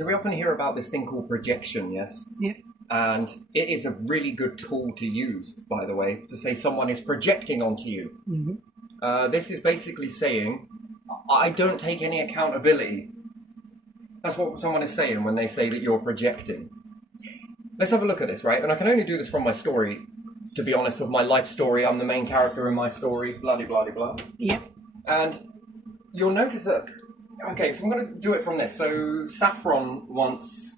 So we often hear about this thing called projection, yes? Yeah. And it is a really good tool to use, by the way, to say someone is projecting onto you. Mm-hmm. This is basically saying, I don't take any accountability. That's what someone is saying when they say that you're projecting. Let's have a look at this, right? And I can only do this from my story, to be honest, of my life story. I'm the main character in my story, blah-de-blah-de-blah. Yeah. And you'll notice that... Okay, so I'm going to do it from this. So Saffron once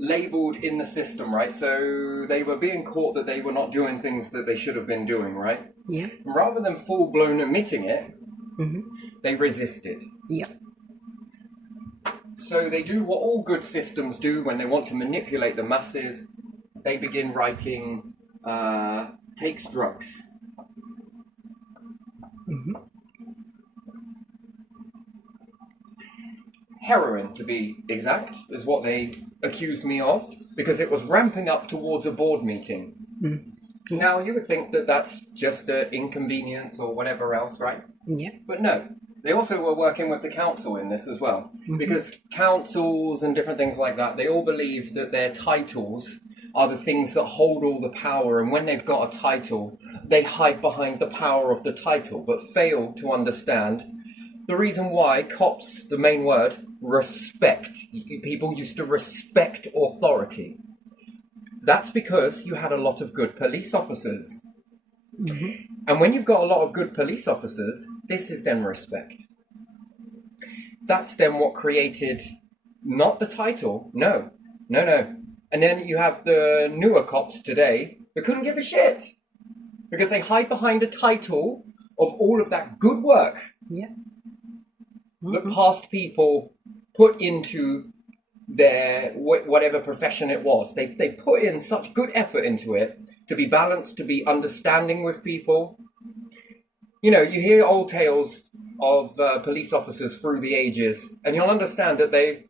labelled in the system, right? So they were being caught that they were not doing things that they should have been doing, right? Yeah. And rather than full-blown admitting it, Mm-hmm. they resisted. Yeah. So they do what all good systems do when they want to manipulate the masses. They begin writing, takes drugs. Mm-hmm. Heroin, to be exact, is what they accused me of, because it was ramping up towards a board meeting. Mm. Now, you would think that that's just an inconvenience or whatever else, right? Yeah. But no, they also were working with the council in this as well. Mhm. Because councils and different things like that, they all believe that their titles are the things that hold all the power. And when they've got a title, they hide behind the power of the title, but fail to understand the reason why cops, the main word, respect. People used to respect authority. That's because you had a lot of good police officers. Mm-hmm. And when you've got a lot of good police officers, this is then respect. That's then what created, not the title, no. And then you have the newer cops today that couldn't give a shit. Because they hide behind a title of all of that good work Yeah. that past people put into their whatever profession it was. They put in such good effort into it to be balanced, to be understanding with people. You know, you hear old tales of police officers through the ages, and you'll understand that they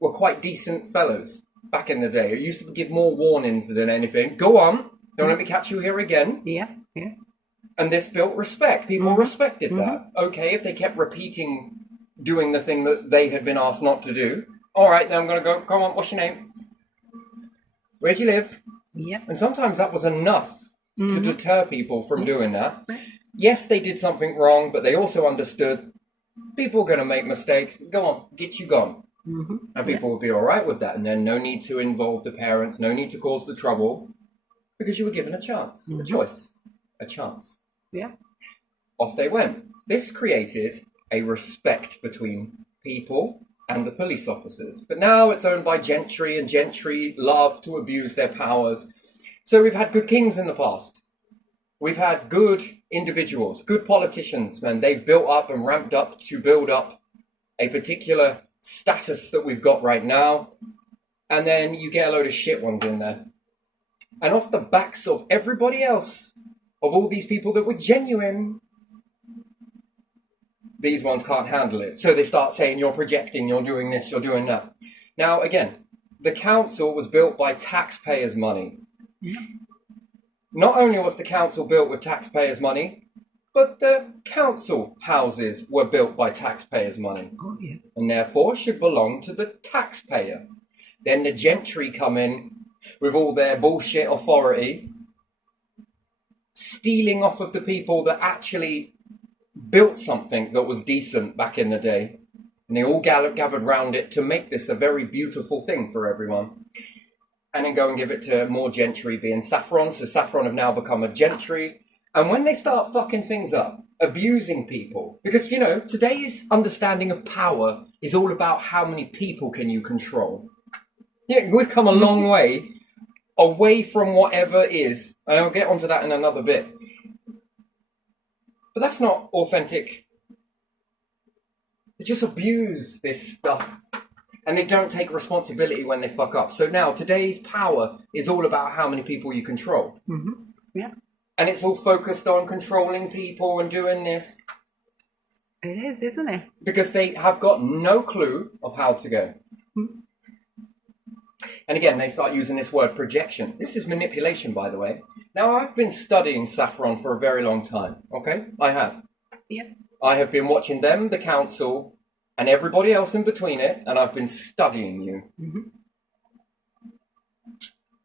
were quite decent fellows back in the day. It used to give more warnings than anything. Go on, don't let me catch you here again. Yeah. Yeah. And this built respect. People respected that. Okay, if they kept repeating doing the thing that they had been asked not to do, all right, then I'm going to go, come on, what's your name? Where do you live? Yeah. And sometimes that was enough to deter people from doing that. Yes, they did something wrong, but they also understood people are going to make mistakes. Go on, get you gone. Mm-hmm. And people would be all right with that. And then no need to involve the parents, no need to cause the trouble, because you were given a chance, a choice, a chance. Yeah. Off they went. This created a respect between people and the police officers. But now it's owned by gentry, and gentry love to abuse their powers. So we've had good kings in the past. We've had good individuals, good politicians, and they've built up and ramped up to build up a particular status that we've got right now. And then you get a load of shit ones in there. And off the backs of everybody else, of all these people that were genuine, these ones can't handle it. So they start saying, you're projecting, you're doing this, you're doing that. Now, again, the council was built by taxpayers' money. Yeah. Not only was the council built with taxpayers' money, but the council houses were built by taxpayers' money. Oh, yeah. And therefore should belong to the taxpayer. Then the gentry come in with all their bullshit authority, stealing off of the people that actually built something that was decent back in the day. And they all gathered round it to make this a very beautiful thing for everyone. And then go and give it to more gentry, being Saffron. So Saffron have now become a gentry. And when they start fucking things up, abusing people, because, you know, today's understanding of power is all about how many people can you control. Yeah, we've come a long way away from whatever is, and I'll get onto that in another bit. But that's not authentic. They just abuse this stuff. And they don't take responsibility when they fuck up. So now, today's power is all about how many people you control. Mm-hmm. Yeah. And it's all focused on controlling people and doing this. It is, isn't it? Because they have got no clue of how to go. And again, they start using this word projection. This is manipulation, by the way. Now, I've been studying Saffron for a very long time, okay? I have. Yeah. I have been watching them, the council, and everybody else in between it, and I've been studying you. Mhm.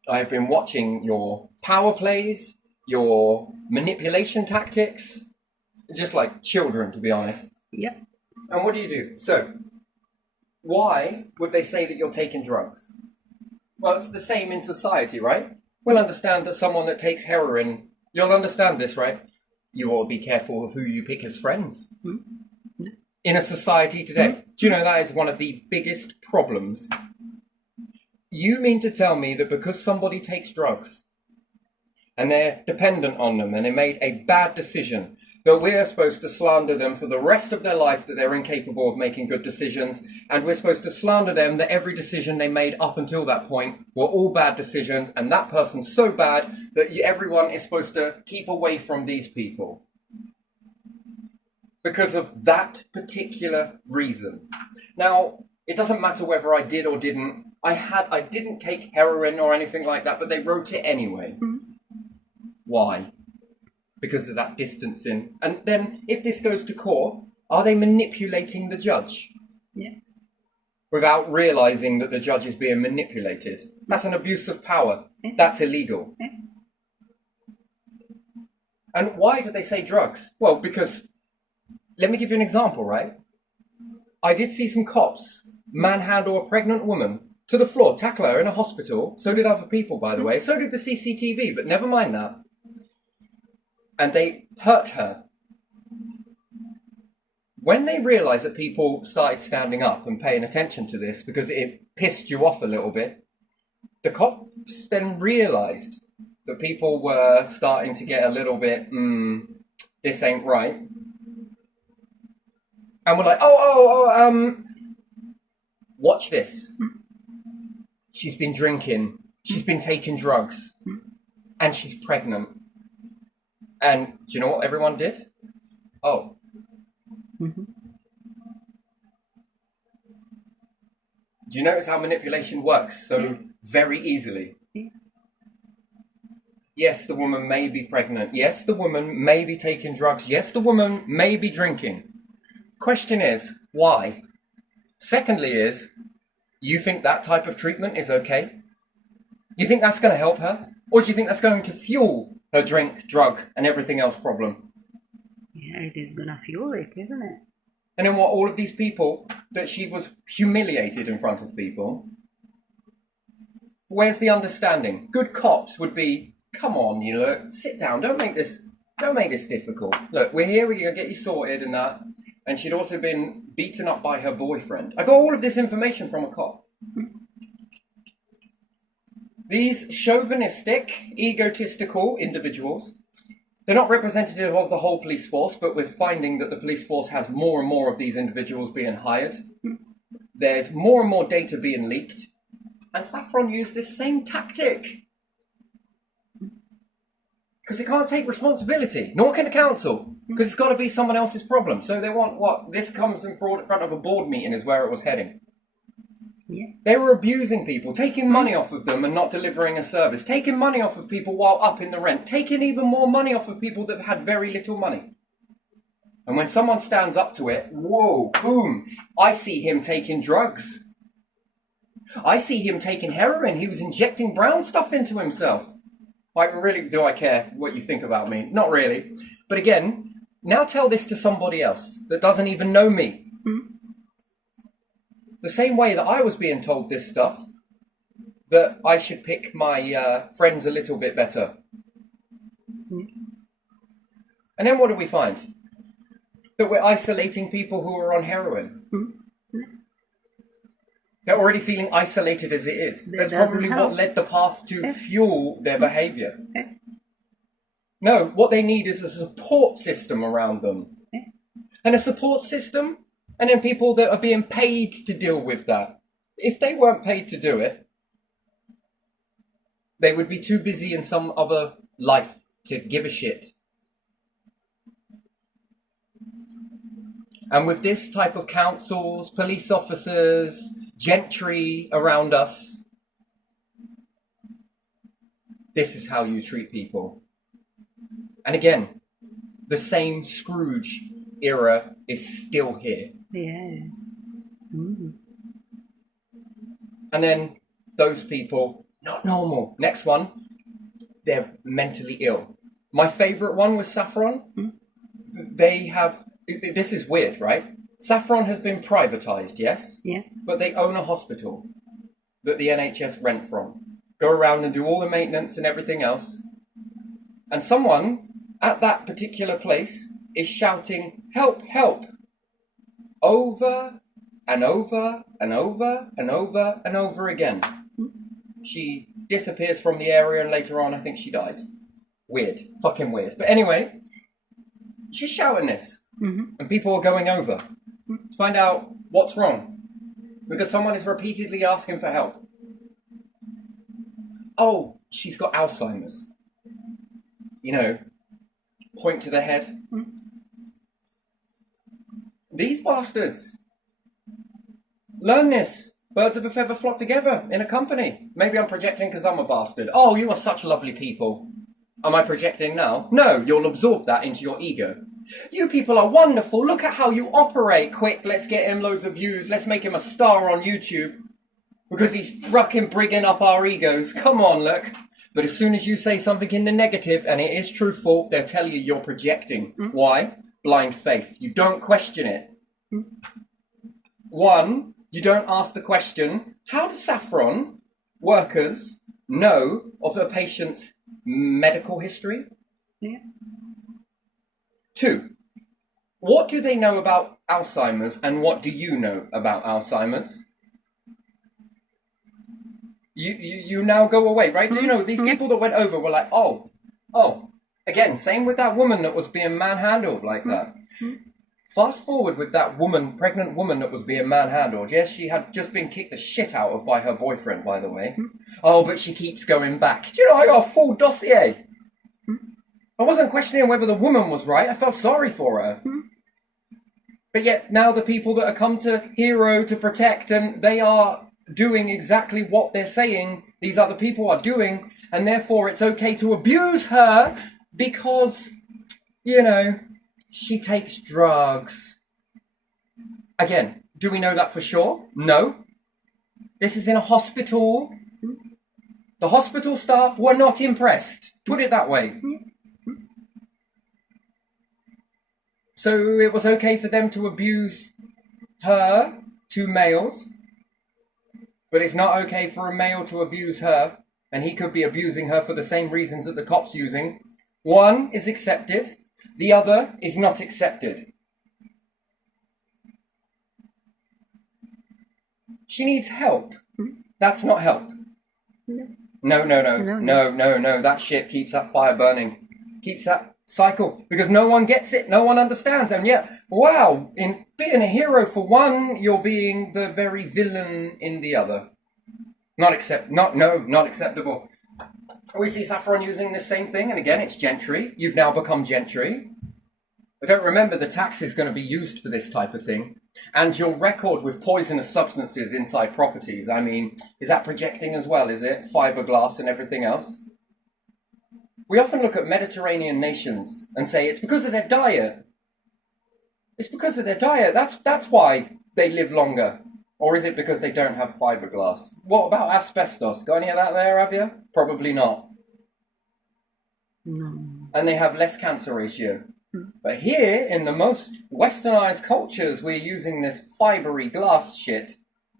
I've been watching your power plays, your manipulation tactics, just like children, to be honest. Yep. And what do? So, why would they say that you're taking drugs? Well, it's the same in society, right? We'll understand that someone that takes heroin, you'll understand this, right? You ought to be careful of who you pick as friends. In a society today, do you know that is one of the biggest problems? You mean to tell me that because somebody takes drugs and they're dependent on them and they made a bad decision, that we're supposed to slander them for the rest of their life, that they're incapable of making good decisions, and we're supposed to slander them that every decision they made up until that point were all bad decisions, and that person's so bad that everyone is supposed to keep away from these people because of that particular reason. Now, it doesn't matter whether I did or didn't. I didn't take heroin or anything like that, but they wrote it anyway. Why? Because of that distancing. And then if this goes to court, are they manipulating the judge? Yeah. Without realizing that the judge is being manipulated. That's an abuse of power. Yeah. That's illegal. Yeah. And why do they say drugs? Well, because, let me give you an example, right? I did see some cops manhandle a pregnant woman to the floor, tackle her in a hospital. So did other people, by the way. So did the CCTV, but never mind that. And they hurt her. When they realised that people started standing up and paying attention to this because it pissed you off a little bit, the cops then realised that people were starting to get a little bit, this ain't right. And we're like, watch this. She's been drinking, she's been taking drugs, and she's pregnant. And do you know what everyone did? Oh. Mm-hmm. Do you notice how manipulation works so very easily? Yeah. Yes, the woman may be pregnant. Yes, the woman may be taking drugs. Yes, the woman may be drinking. Question is, why? Secondly is, you think that type of treatment is okay? You think that's going to help her? Or do you think that's going to fuel her drink, drug, and everything else problem? Yeah, it is gonna fuel it, isn't it? And then what, all of these people, that she was humiliated in front of people? Where's the understanding? Good cops would be, come on, you know, sit down, don't make this difficult. Look, we're here, we're going to get you sorted and that. And she'd also been beaten up by her boyfriend. I got all of this information from a cop. These chauvinistic, egotistical individuals, they're not representative of the whole police force, but we're finding that the police force has more and more of these individuals being hired. There's more and more data being leaked. And Saffron used this same tactic. Because it can't take responsibility, nor can the council. Because it's got to be someone else's problem. So they want what? This comes in front of a board meeting is where it was heading. Yeah. They were abusing people, taking money off of them and not delivering a service, taking money off of people while upping the rent, taking even more money off of people that had very little money. And when someone stands up to it, whoa, boom, I see him taking drugs. I see him taking heroin. He was injecting brown stuff into himself. Like, really, do I care what you think about me? Not really. But again, now tell this to somebody else that doesn't even know me. The same way that I was being told this stuff, that I should pick my friends a little bit better. And then what do we find? That we're isolating people who are on heroin. They're already feeling isolated as it is. That's probably what led the path to fuel their behaviour. No, what they need is a support system around them. And a support system, and then people that are being paid to deal with that. If they weren't paid to do it, they would be too busy in some other life to give a shit. And with this type of councils, police officers, gentry around us, this is how you treat people. And again, the same Scrooge era is still here. Yes. Mm. And then those people, not normal. Next one, they're mentally ill. My favorite one was Saffron. They have, this is weird, right? Saffron has been privatized, yes? Yeah. But they own a hospital that the NHS rent from. Go around and do all the maintenance and everything else. And someone at that particular place is shouting, help, help, over and over and over and over and over again. She disappears from the area and later on I think she died. Weird. Fucking weird. But anyway, she's shouting this. And people are going over to find out what's wrong. Because someone is repeatedly asking for help. Oh, she's got Alzheimer's. You know, point to the head. These bastards. Learn this. Birds of a feather flock together in a company. Maybe I'm projecting because I'm a bastard. Oh, you are such lovely people. Am I projecting now? No, you'll absorb that into your ego. You people are wonderful. Look at how you operate. Quick, let's get him loads of views. Let's make him a star on YouTube. Because he's fucking bringing up our egos. Come on, look. But as soon as you say something in the negative, and it is truthful, they'll tell you you're projecting. Why? Blind faith. You don't question it. One, you don't ask the question, how does Saffron workers know of a patient's medical history? Yeah. Two, what do they know about Alzheimer's and what do you know about Alzheimer's? You now go away, right? Do you know, these people that went over were like, oh. Again, same with that woman that was being manhandled like that. Fast forward with that woman, pregnant woman that was being manhandled. Yes, she had just been kicked the shit out of by her boyfriend, by the way. Oh, but she keeps going back. Do you know, I got a full dossier. I wasn't questioning whether the woman was right. I felt sorry for her. But yet now the people that are come to Hero to protect, and they are doing exactly what they're saying these other people are doing, and therefore it's okay to abuse her because, you know, she takes drugs. Again, do we know that for sure? No. This is in a hospital. The hospital staff were not impressed. Put it that way. So it was okay for them to abuse her, two males, but it's not okay for a male to abuse her, and he could be abusing her for the same reasons that the cop's using. One is accepted, the other is not accepted. She needs help. That's not help. No. That shit keeps that fire burning. Keeps that cycle. Because no one gets it. No one understands. And yet, wow, in being a hero for one, you're being the very villain in the other. Not acceptable. We see Saffron using the same thing, and again, it's gentry. You've now become gentry. But don't remember, the tax is going to be used for this type of thing. And your record with poisonous substances inside properties, I mean, is that projecting as well, is it? Fiberglass and everything else? We often look at Mediterranean nations and say it's because of their diet. It's because of their diet. That's why they live longer. Or is it because they don't have fiberglass? What about asbestos? Got any of that there, have you? Probably not. No. And they have less cancer ratio. But here, in the most westernized cultures, we're using this fibery glass shit,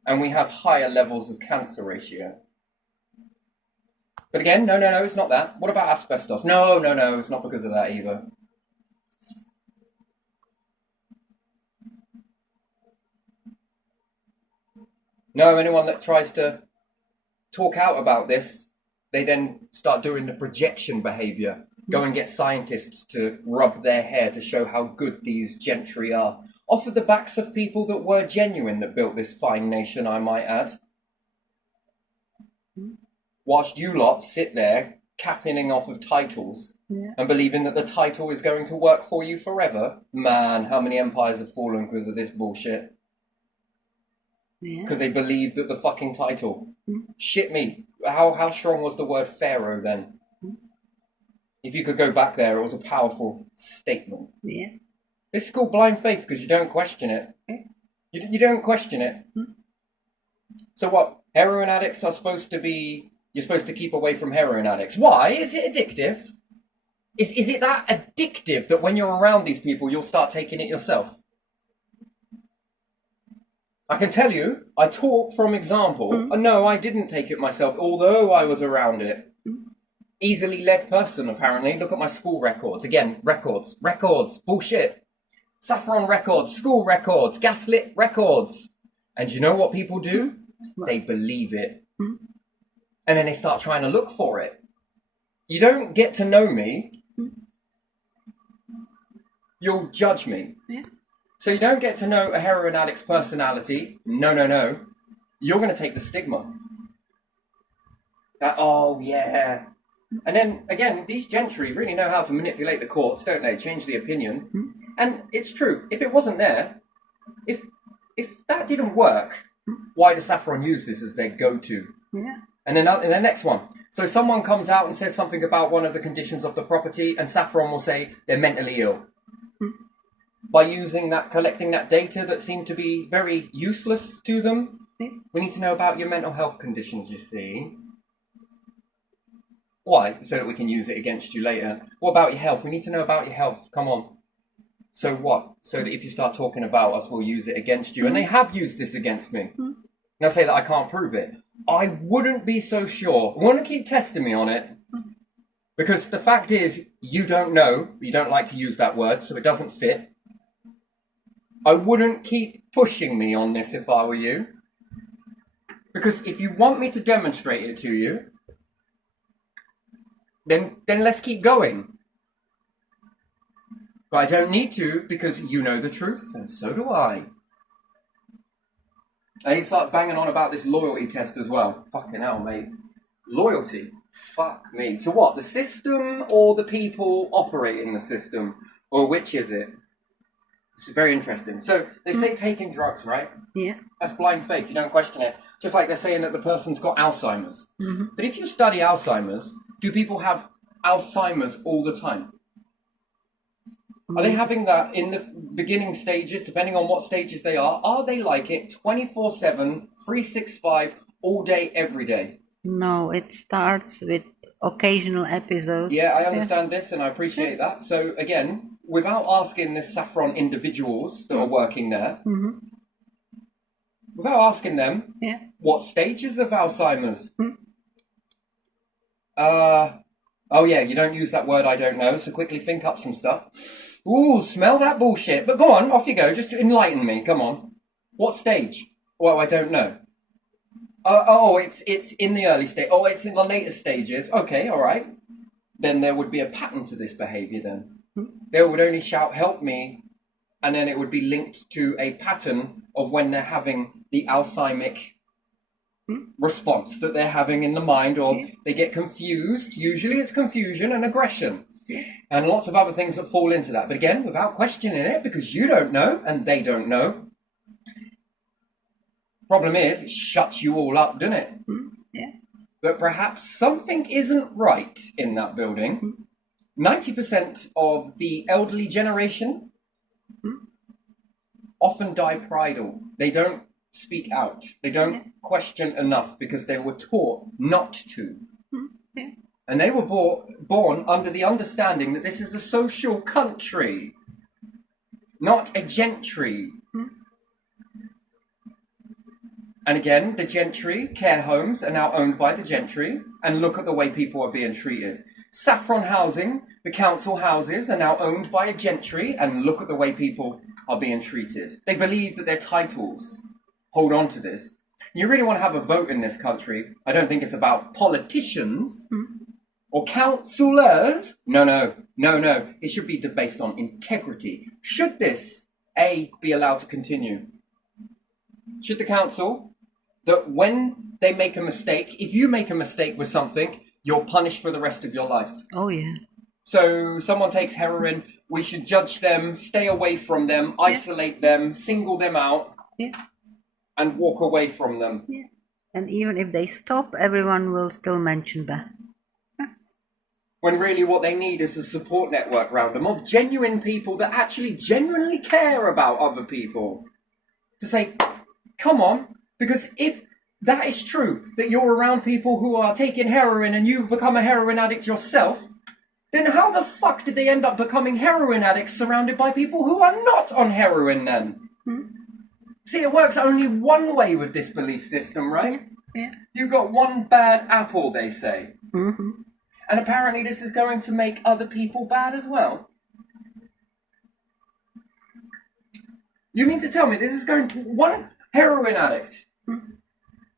and we have higher levels of cancer ratio. But again, no, it's not that. What about asbestos? No, it's not because of that either. No, anyone that tries to talk out about this, they then start doing the projection behavior. Go and get scientists to rub their hair to show how good these gentry are. Off of the backs of people that were genuine that built this fine nation, I might add. Whilst you lot sit there capping off of titles and believing that the title is going to work for you forever. Man, how many empires have fallen because of this bullshit? Because they believed that the fucking title. Shit me. How strong was the word pharaoh then? If you could go back there, it was a powerful statement. Yeah. This is called blind faith because you don't question it. You don't question it. So what? Heroin addicts are supposed to be... You're supposed to keep away from heroin addicts. Why? Is it addictive? Is it that addictive that when you're around these people, you'll start taking it yourself? I can tell you, I talk from example. No, I didn't take it myself, although I was around it. Easily led person, apparently. Look at my school records. Again, records. Bullshit. Saffron records, school records, gaslit records. And you know what people do? They believe it. And then they start trying to look for it. You don't get to know me. You'll judge me. Yeah. So you don't get to know a heroin addict's personality. No. You're going to take the stigma. That, oh, yeah. And then, again, these gentry really know how to manipulate the courts, don't they? Change the opinion. And it's true. If it wasn't there, if that didn't work, why does Saffron use this as their go-to? Yeah. And then in the next one. So someone comes out and says something about one of the conditions of the property, and Saffron will say they're mentally ill. By using that, collecting that data that seemed to be very useless to them. Yeah. We need to know about your mental health conditions, you see. Why? So that we can use it against you later. What about your health? We need to know about your health. Come on. So what? So that if you start talking about us, we'll use it against you. And they have used this against me. They'll say that I can't prove it. I wouldn't be so sure. I want to keep testing me on it. Because the fact is, you don't know. You don't like to use that word, so it doesn't fit. I wouldn't keep pushing me on this if I were you. Because if you want me to demonstrate it to you, then let's keep going. But I don't need to, because you know the truth, and so do I. And he started banging on about this loyalty test as well. Fucking hell, mate. Loyalty? Fuck me. To what? The system or the people operating the system? Or which is it? It's very interesting. So they say taking drugs, right? Yeah. That's blind faith. You don't question it. Just like they're saying that the person's got Alzheimer's. But if you study Alzheimer's, do people have Alzheimer's all the time? Are they having that in the beginning stages, depending on what stages they are? Are they like it 24/7, 365, all day, every day? No, it starts with occasional episodes. Yeah, I understand this and I appreciate that. So again, without asking the Saffron individuals that are working there, without asking them, what stages of Alzheimer's? Oh yeah, you don't use that word, I don't know, so quickly think up some stuff. Ooh, smell that bullshit. But go on, off you go, just enlighten me, come on. What stage? Well, I don't know. It's in the early stage. Oh, it's in the later stages. Okay, all right. Then there would be a pattern to this behavior then. They would only shout, help me, and then it would be linked to a pattern of when they're having the Alzheimer's response that they're having in the mind, or they get confused. Usually it's confusion and aggression. And lots of other things that fall into that. But again, without questioning it, because you don't know and they don't know. Problem is, it shuts you all up, doesn't it? Yeah. But perhaps something isn't right in that building. 90% of the elderly generation often die pridal. They don't speak out. They don't question enough because they were taught not to. Yeah. And they were born under the understanding that this is a social country, not a gentry. And again, the gentry care homes are now owned by the gentry, and look at the way people are being treated. Saffron Housing, the council houses, are now owned by a gentry, and look at the way people are being treated. They believe that their titles hold on to this. You really want to have a vote in this country, I don't think it's about politicians or councillors. No. It should be based on integrity. Should this, A, be allowed to continue? Should the council, that when they make a mistake, if you make a mistake with something, you're punished for the rest of your life? Oh, yeah. So someone takes heroin, we should judge them, stay away from them, isolate them, single them out, and walk away from them. Yeah. And even if they stop, everyone will still mention that. When really what they need is a support network around them of genuine people that actually genuinely care about other people. to say, come on, because if that is true, that you're around people who are taking heroin and you become a heroin addict yourself, then how the fuck did they end up becoming heroin addicts surrounded by people who are not on heroin then? See, it works only one way with this belief system, right? Yeah. You got one bad apple, they say. Mm-hmm. And apparently this is going to make other people bad as well. You mean to tell me this is going to... One heroin addict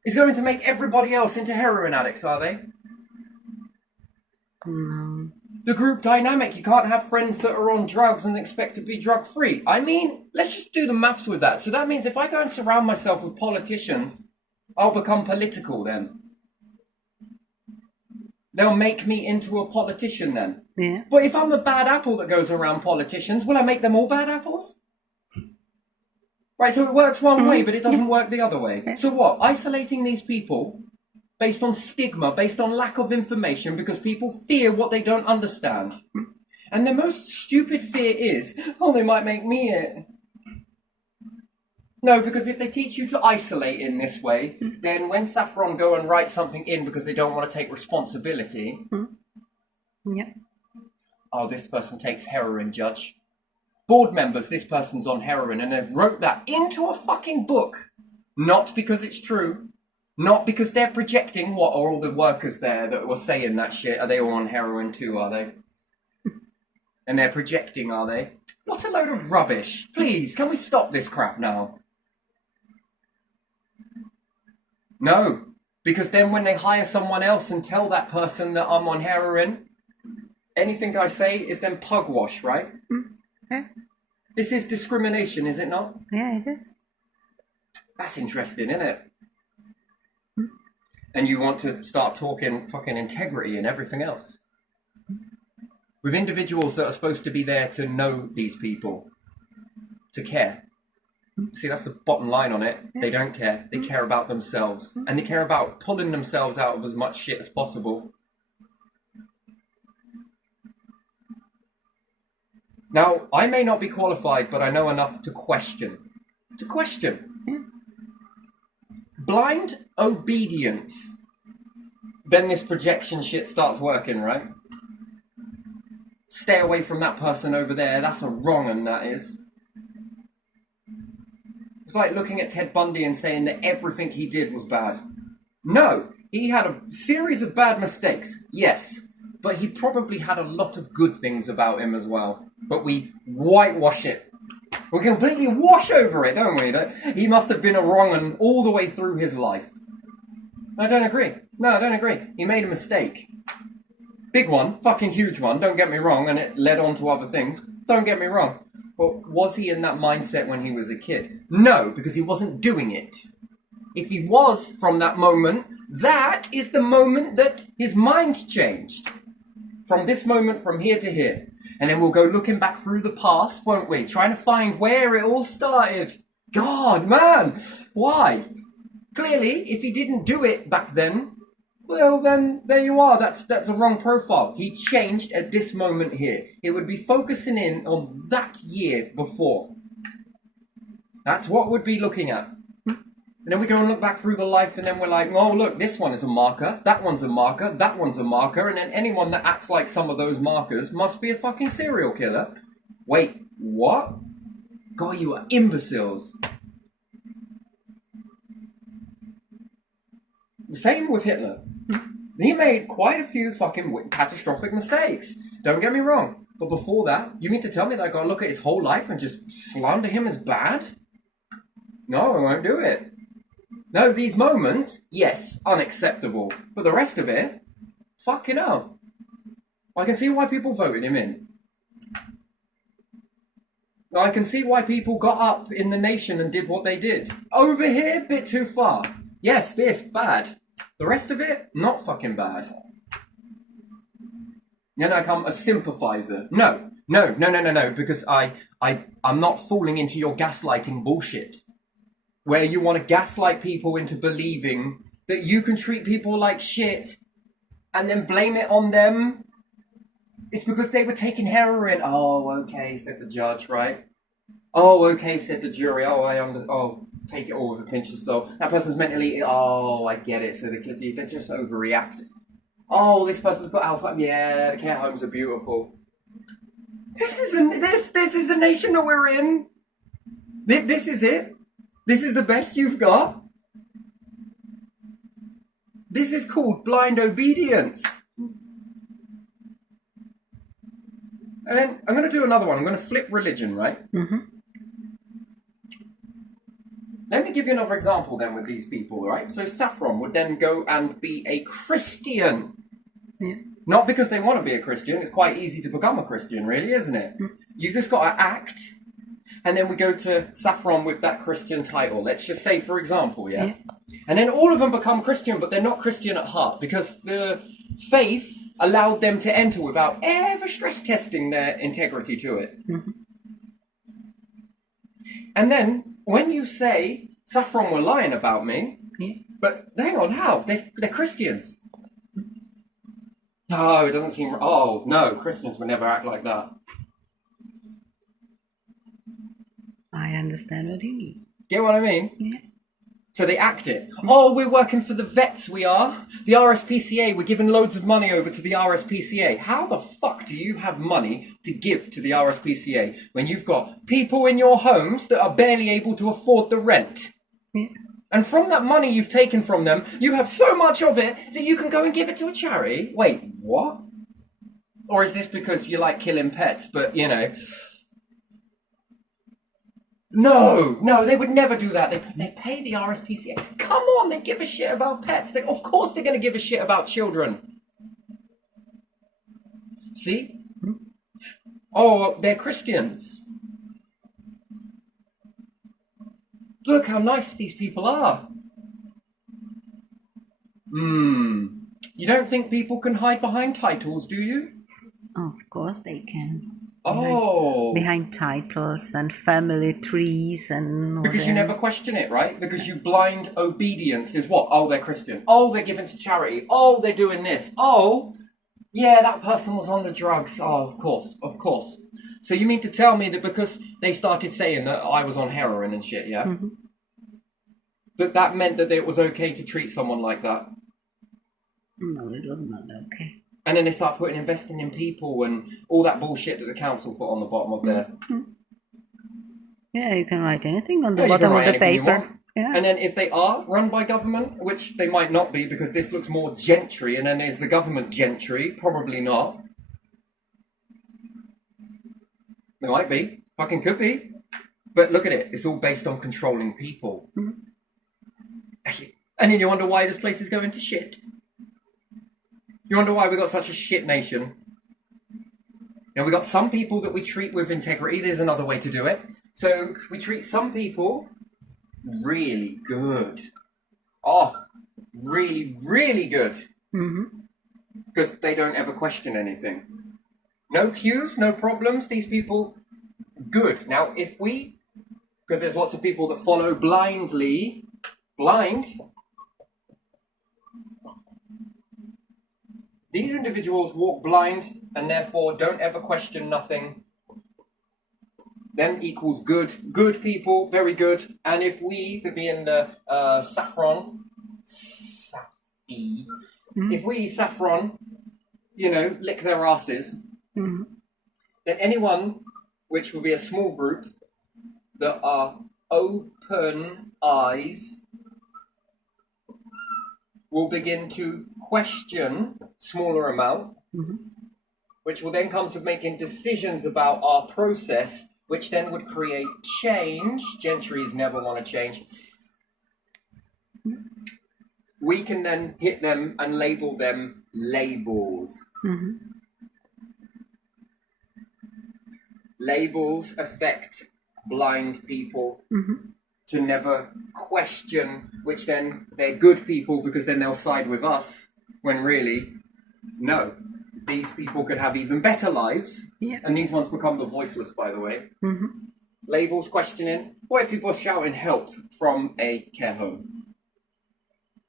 is going to make everybody else into heroin addicts, are they? No. The group dynamic, you can't have friends that are on drugs and expect to be drug-free. I mean, let's just do the maths with that. So that means if I go and surround myself with politicians, I'll become political then. They'll make me into a politician then. Yeah. But if I'm a bad apple that goes around politicians, will I make them all bad apples? Right, so it works one way, but it doesn't work the other way. So what? Isolating these people based on stigma, based on lack of information, because people fear what they don't understand. And the most stupid fear is, oh, they might make me it. No, because if they teach you to isolate in this way, then when Saffron go and write something in because they don't want to take responsibility, Yeah. oh, this person takes heroin, judge. Board members, this person's on heroin, and they've wrote that into a fucking book. Not because it's true. Not because they're projecting. What are all the workers there that were saying that shit? Are they all on heroin too, are they? And they're projecting, are they? What a load of rubbish. Please, can we stop this crap now? No, because then when they hire someone else and tell that person that I'm on heroin, anything I say is then pugwash, right? Yeah. This is discrimination, is it not? Yeah, it is. That's interesting, isn't it? And you want to start talking fucking integrity and everything else. With individuals that are supposed to be there to know these people, to care. See, that's the bottom line on it. They don't care. They care about themselves. And they care about pulling themselves out of as much shit as possible. Now, I may not be qualified, but I know enough to question. To question. Blind obedience. Then this projection shit starts working, right? Stay away from that person over there. That's a wrong one, that is. It's like looking at Ted Bundy and saying that everything he did was bad. No, he had a series of bad mistakes, yes. But he probably had a lot of good things about him as well. But we whitewash it. We completely wash over it, don't we? That he must have been a wrong un all the way through his life. I don't agree. No, I don't agree. He made a mistake. Big one, fucking huge one, don't get me wrong, and it led on to other things. Don't get me wrong. But was he in that mindset when he was a kid? No, because he wasn't doing it. If he was from that moment, that is the moment that his mind changed. From this moment, from here to here. And then we'll go looking back through the past, won't we? Trying to find where it all started. God, man, why? Clearly, if he didn't do it back then, well, then there you are. That's a wrong profile. He changed at this moment here. It would be focusing in on that year before. That's what we'd be looking at. And then we go and look back through the life, and then we're like, oh, look, this one is a marker, that one's a marker, that one's a marker, and then anyone that acts like some of those markers must be a fucking serial killer. Wait, what? God, you are imbeciles. Same with Hitler. He made quite a few fucking catastrophic mistakes. Don't get me wrong. But before that, you mean to tell me that I gotta look at his whole life and just slander him as bad? No, I won't do it. No, these moments, yes, unacceptable. But the rest of it, fucking hell. I can see why people voted him in. I can see why people got up in the nation and did what they did. Over here, bit too far. Yes, this, bad. The rest of it, not fucking bad. Then I come a sympathizer. No, because I'm not falling into your gaslighting bullshit. Where you want to gaslight people into believing that you can treat people like shit and then blame it on them. It's because they were taking heroin. Oh, okay, said the judge, right? Oh, okay, said the jury. Oh, take it all with a pinch of salt. That person's mentally. Oh, I get it. So they're just overreacting. Oh, this person's got Alzheimer's. Yeah, the care homes are beautiful. This is the nation that we're in. This is it. This is the best you've got. This is called blind obedience. And then I'm going to do another one. I'm going to flip religion, right? Mm-hmm. Let me give you another example then with these people, right? So Saffron would then go and be a Christian. Yeah. Not because they want to be a Christian. It's quite easy to become a Christian, really, isn't it? You just got to act. And then we go to Saffron with that Christian title. Let's just say, for example, yeah? And then all of them become Christian, but they're not Christian at heart because the faith allowed them to enter without ever stress testing their integrity to it. Mm-hmm. And then when you say Saffron were lying about me, but hang on, how? They're Christians. No, it doesn't seem. Oh no, Christians would never act like that. I understand what you mean. Get what I mean? Yeah. So they act it. Oh, we're working for the vets, we are. The RSPCA, we're giving loads of money over to the RSPCA. How the fuck do you have money to give to the RSPCA when you've got people in your homes that are barely able to afford the rent? Yeah. And from that money you've taken from them, you have so much of it that you can go and give it to a charity? Wait, what? Or is this because you like killing pets, but, you know... No, they would never do that. They pay the RSPCA. Come on, they give a shit about pets. Of course they're going to give a shit about children. See? Oh, they're Christians. Look how nice these people are. You don't think people can hide behind titles, do you? Of course they can. Oh. Behind titles and family trees and... Because you never question it, right? Because you blind obedience is what? Oh, they're Christian. Oh, they're giving to charity. Oh, they're doing this. Oh, yeah, that person was on the drugs. Oh, of course. So you mean to tell me that because they started saying that I was on heroin and shit, yeah? Mm-hmm. That meant that it was okay to treat someone like that? No, it was not okay. And then they start investing in people and all that bullshit that the council put on the bottom of their... Yeah, you can write anything on the bottom of the paper. Yeah. And then if they are run by government, which they might not be because this looks more gentry, and then is the government gentry? Probably not. They might be. Fucking could be. But look at it. It's all based on controlling people. Mm-hmm. And then you wonder why this place is going to shit. You wonder why we got such a shit nation. And we got some people that we treat with integrity. There's another way to do it. So we treat some people really good. Oh, really, really good. Mm-hmm. Because they don't ever question anything. No queues, no problems. These people, good. Now, if we, because there's lots of people that follow blindly, these individuals walk blind and therefore don't ever question nothing. Them equals good. Good people, very good. And if we, the being the Saffron, if we Saffron, lick their asses, then anyone, which will be a small group, that are open eyes, will begin to question smaller amount, which will then come to making decisions about our process, which then would create change. Gentries never want to change. We can then hit them and label them labels. Labels affect blind people to never question, which then they're good people because then they'll side with us, when really, no. These people could have even better lives, and these ones become the voiceless, by the way. Labels questioning. What if people are shouting help from a care home?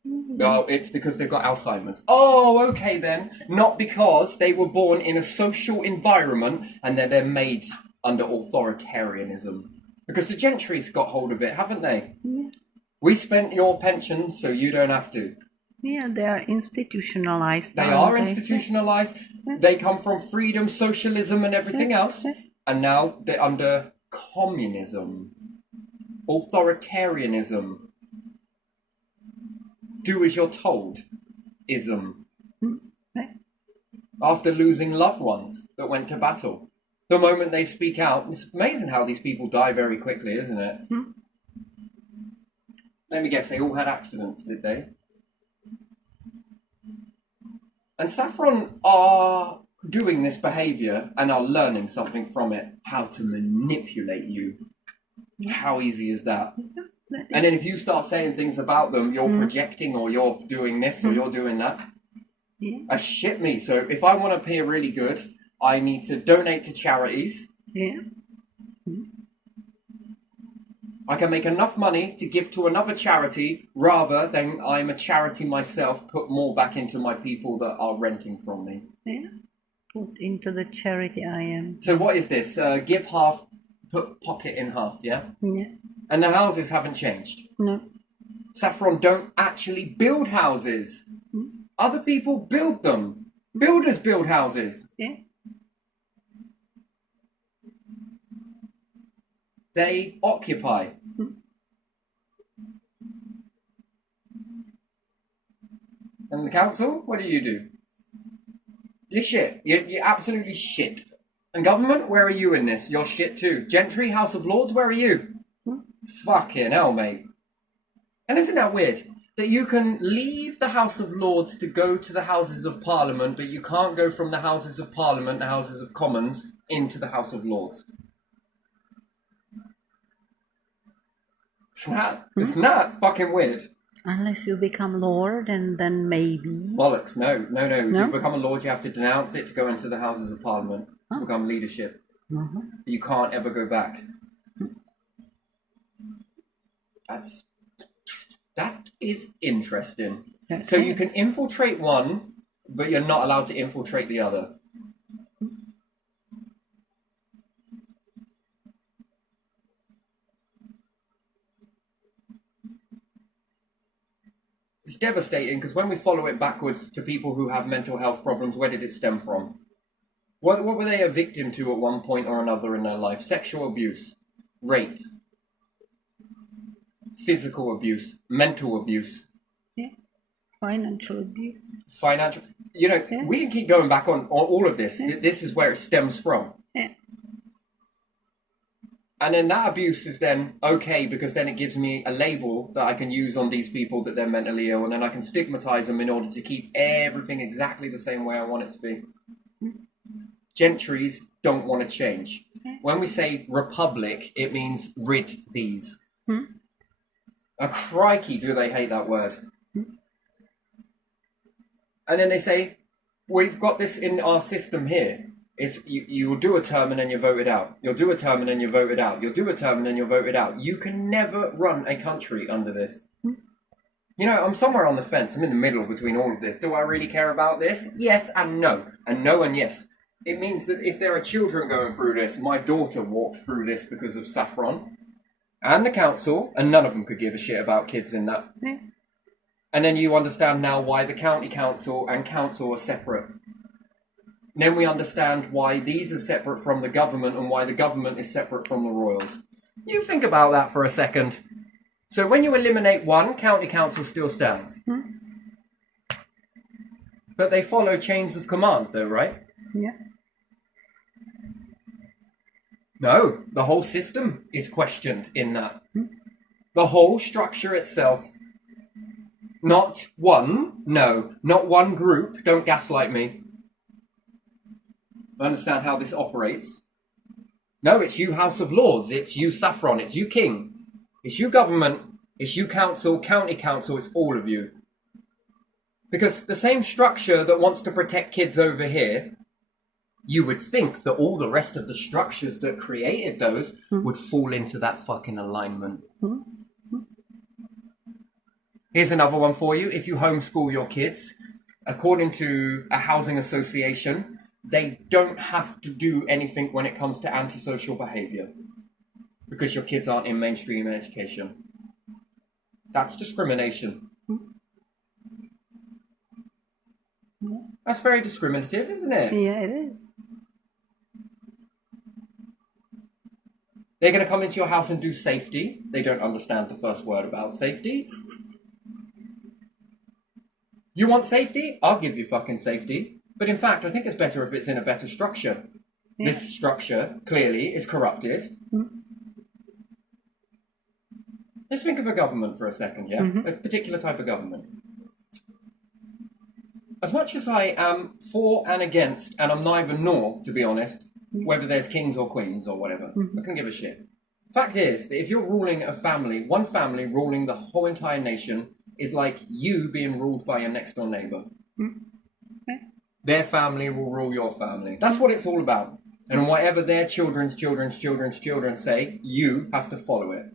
No, it's because they've got Alzheimer's. Oh, okay then. Not because they were born in a social environment and they're made under authoritarianism. Because the gentry's got hold of it, haven't they? Yeah. We spent your pension so you don't have to. Yeah, they are institutionalized. They are institutionalized. They come from freedom, socialism, and everything else. And now they're under communism, authoritarianism, do as you're told, ism. After losing loved ones that went to battle. The moment they speak out, it's amazing how these people die very quickly, isn't it? Let me guess, they all had accidents, did they? And Saffron are doing this behavior and are learning something from it. How to manipulate you. How easy is that? And then if you start saying things about them, you're projecting, or you're doing this, or you're doing that. Shit me. So if I want to appear really good, I need to donate to charities. I can make enough money to give to another charity rather than I'm a charity myself, put more back into my people that are renting from me. Put into the charity I am. So what is this? Give half, put pocket in half, yeah? And the houses haven't changed. No. Saffron don't actually build houses. Other people build them. Builders build houses. They occupy. And the council, what do? You're shit. You're absolutely shit. And government, where are you in this? You're shit too. Gentry, House of Lords, where are you? Fucking hell, mate. And isn't that weird? That you can leave the House of Lords to go to the Houses of Parliament, but you can't go from the Houses of Parliament, the Houses of Commons, into the House of Lords. It's not fucking weird. Unless you become Lord, and then maybe... Bollocks, no. If you become a Lord, you have to denounce it to go into the Houses of Parliament, to become leadership. You can't ever go back. That is interesting. So you can infiltrate one, but you're not allowed to infiltrate the other. It's devastating because when we follow it backwards to people who have mental health problems, where did it stem from? What were they a victim to at one point or another in their life? Sexual abuse, rape, physical abuse, mental abuse. Financial abuse. We can keep going back on all of this. This is where it stems from. And then that abuse is then okay because then it gives me a label that I can use on these people that they're mentally ill, and then I can stigmatize them in order to keep everything exactly the same way I want it to be. Gentries don't want to change. When we say republic, it means rid these. A crikey, do they hate that word. And then they say, we've got this in our system here. You will do a term and then you're voted out. You'll do a term and then you're voted out. You'll do a term and then you're voted out. You can never run a country under this. I'm somewhere on the fence. I'm in the middle between all of this. Do I really care about this? Yes and no. And no and yes. It means that if there are children going through this, my daughter walked through this because of Saffron and the council, and none of them could give a shit about kids in that. And then you understand now why the county council and council are separate. Then we understand why these are separate from the government and why the government is separate from the royals. You think about that for a second. So when you eliminate one, county council still stands. But they follow chains of command though, right? No, the whole system is questioned in that. The whole structure itself. Not one group. Don't gaslight me. Understand how this operates. No, it's you House of Lords, it's you Saffron, it's you King, it's you government, it's you council, county council, it's all of you. Because the same structure that wants to protect kids over here, you would think that all the rest of the structures that created those would fall into that fucking alignment. Here's another one for you. If you homeschool your kids, according to a housing association, they don't have to do anything when it comes to antisocial behavior. because your kids aren't in mainstream education. That's discrimination. That's very discriminative, isn't it? Yeah, it is. They're going to come into your house and do safety. They don't understand the first word about safety. You want safety? I'll give you fucking safety. But in fact, I think it's better if it's in a better structure. Yeah. This structure, clearly, is corrupted. Let's think of a government for a second, yeah? A particular type of government. As much as I am for and against, and I'm neither nor, to be honest, whether there's kings or queens or whatever, I couldn't give a shit. Fact is that if you're ruling a family, one family ruling the whole entire nation is like you being ruled by your next door neighbor. Their family will rule your family. That's what it's all about. And whatever their children's children say, you have to follow it.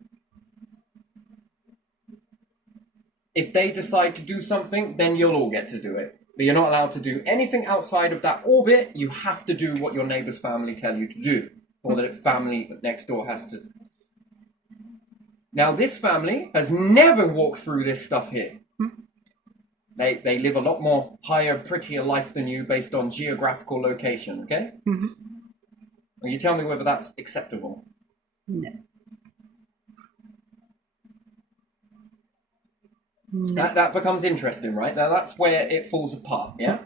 If they decide to do something, then you'll all get to do it. But you're not allowed to do anything outside of that orbit. You have to do what your neighbor's family tell you to do, or the family next door has to. Now, this family has never walked through this stuff here. They live a lot more higher, prettier life than you based on geographical location, okay? Well, you tell me whether that's acceptable. No. That becomes interesting, right? Now that's where it falls apart, yeah?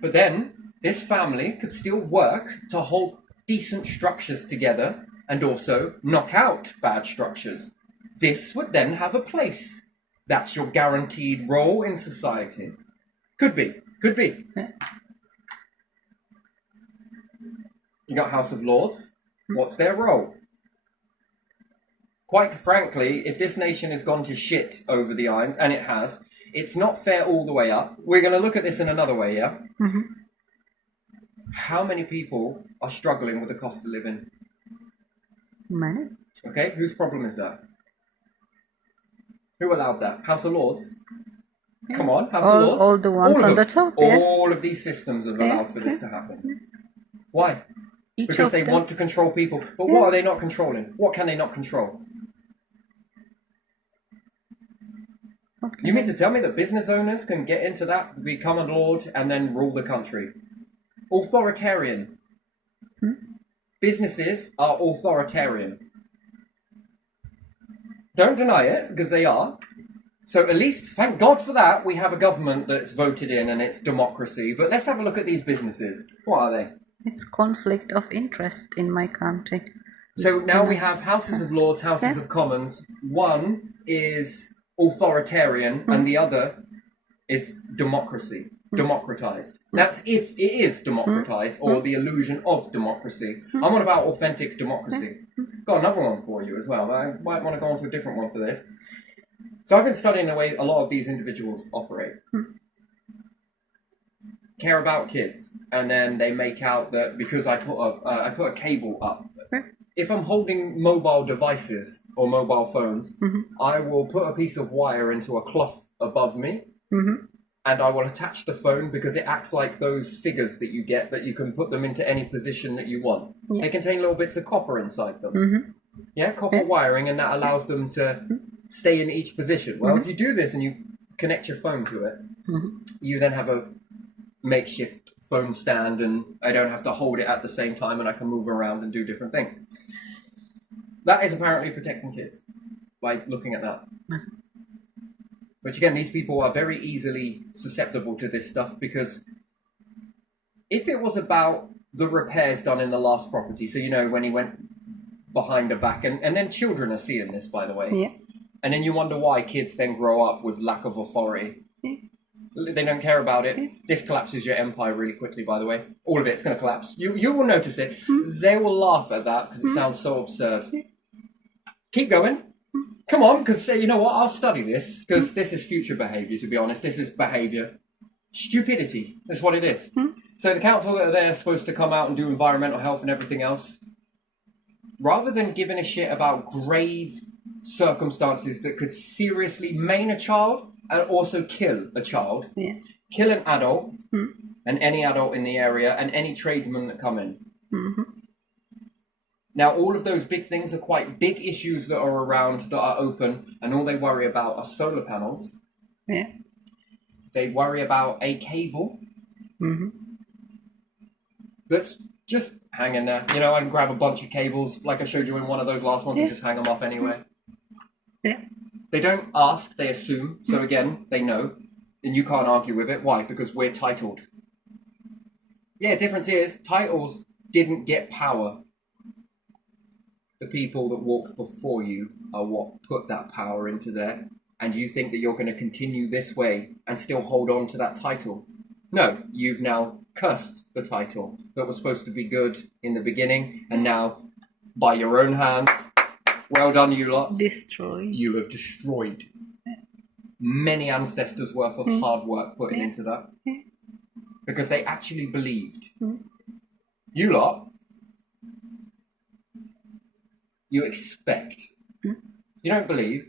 But then this family could still work to hold decent structures together and also knock out bad structures. This would then have a place. That's your guaranteed role in society. Could be. You got House of Lords. What's their role? Quite frankly, if this nation has gone to shit over the iron, and it has, it's not fair all the way up. We're going to look at this in another way, yeah? How many people are struggling with the cost of living? Many. Okay, whose problem is that? Who allowed that? House of Lords? Come on, House of Lords? All the ones on the top, yeah. All of these systems have allowed for this to happen. Why? Because they want to control people. But what are they not controlling? What can they not control? You mean to tell me that business owners can get into that, become a lord, and then rule the country? Authoritarian. Businesses are authoritarian. Don't deny it, because they are. So at least, thank God for that, we have a government that's voted in and it's democracy. But let's have a look at these businesses. What are they? It's conflict of interest in my country. So now we have Houses of Lords, Houses of Commons. One is authoritarian and the other is democracy, democratized. That's if it is democratized or the illusion of democracy. I'm on about authentic democracy. Got another one for you as well. I might want to go on to a different one for this. So I've been studying the way a lot of these individuals operate. Care about kids, and then they make out that because I put a cable up. If I'm holding mobile devices or mobile phones, I will put a piece of wire into a cloth above me, and I will attach the phone because it acts like those figures that you get that you can put them into any position that you want. They contain little bits of copper inside them. Copper wiring, and that allows them to stay in each position. Well, if you do this and you connect your phone to it, you then have a makeshift phone stand, and I don't have to hold it at the same time, and I can move around and do different things. That is apparently protecting kids by looking at that. Which again, these people are very easily susceptible to this stuff, because if it was about the repairs done in the last property, so you know when he went behind the back, and then children are seeing this, by the way, and then you wonder why kids then grow up with lack of authority. They don't care about it. This collapses your empire really quickly, by the way. All of it's going to collapse. You will notice it. They will laugh at that because it sounds so absurd. Keep going. Come on, because you know what? I'll study this, because this is future behaviour, to be honest. This is behaviour. Stupidity is what it is. So the council that are there are supposed to come out and do environmental health and everything else. Rather than giving a shit about grave circumstances that could seriously maim a child and also kill a child, kill an adult, and any adult in the area, and any tradesmen that come in. Now, all of those big things are quite big issues that are around, that are open, and all they worry about are solar panels. Yeah. They worry about a cable that's just hanging there. You know, I can grab a bunch of cables, like I showed you in one of those last ones, and just hang them up anyway. Yeah. They don't ask, they assume. So again, they know, and you can't argue with it. Why? Because we're titled. Yeah, difference is, titles didn't get power. The people that walked before you are what put that power into there. And you think that you're going to continue this way and still hold on to that title. No, you've now cursed the title that was supposed to be good in the beginning, and now, by your own hands, well done, you lot. Destroy. You have destroyed many ancestors' worth of hard work put into that. Because they actually believed. You lot, you expect. You don't believe.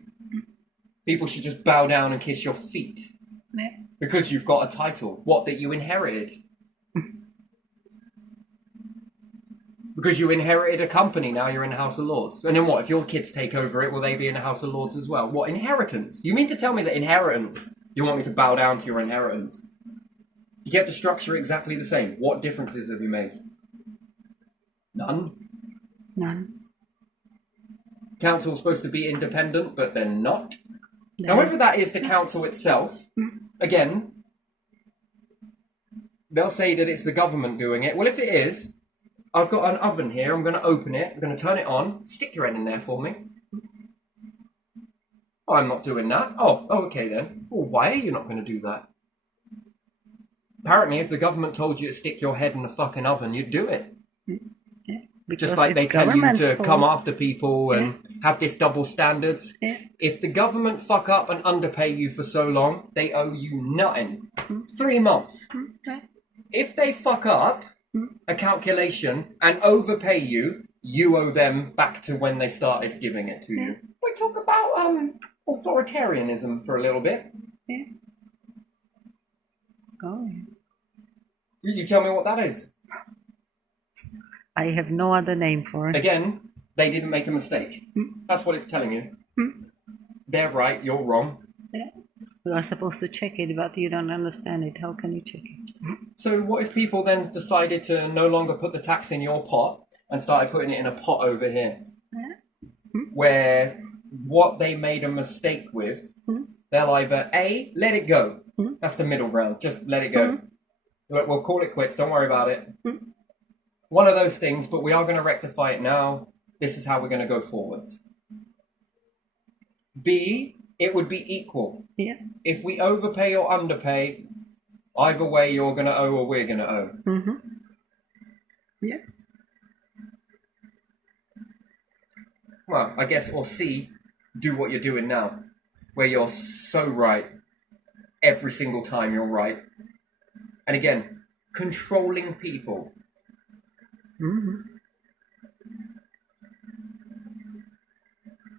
People should just bow down and kiss your feet. Yeah. Because you've got a title. What, that you inherited? Because you inherited a company, now you're in the House of Lords. And then what, if your kids take over it, will they be in the House of Lords as well? What, inheritance? You mean to tell me that inheritance, you want me to bow down to your inheritance? You kept the structure exactly the same. What differences have you made? None. None. Council's supposed to be independent, but they're not. Now, whether that is the council itself, again, they'll say that it's the government doing it. Well, if it is, I've got an oven here. I'm going to open it. I'm going to turn it on. Stick your head in there for me. Oh, I'm not doing that. Oh, okay then. Well, why are you not going to do that? Apparently, if the government told you to stick your head in the fucking oven, you'd do it. Yeah. Just like they tell you to come after people and have this double standards. Yeah. If the government fuck up and underpay you for so long, they owe you nothing. 3 months. Okay. If they fuck up a calculation and overpay you, you owe them back to when they started giving it to you. We talk about authoritarianism for a little bit. Yeah. Oh. You tell me what that is. I have no other name for it. Again, they didn't make a mistake. That's what it's telling you. They're right, you're wrong. Yeah. We are supposed to check it, but you don't understand it. How can you check it? So what if people then decided to no longer put the tax in your pot and started putting it in a pot over here? Where what they made a mistake with, they'll either A, let it go. That's the middle ground. Just let it go. We'll call it quits. Don't worry about it. One of those things, but we are going to rectify it now. This is how we're going to go forwards. B, it would be equal. Yeah. If we overpay or underpay, either way you're going to owe or we're going to owe. Yeah. Well, I guess, or C, do what you're doing now, where you're so right. Every single time you're right. And again, controlling people.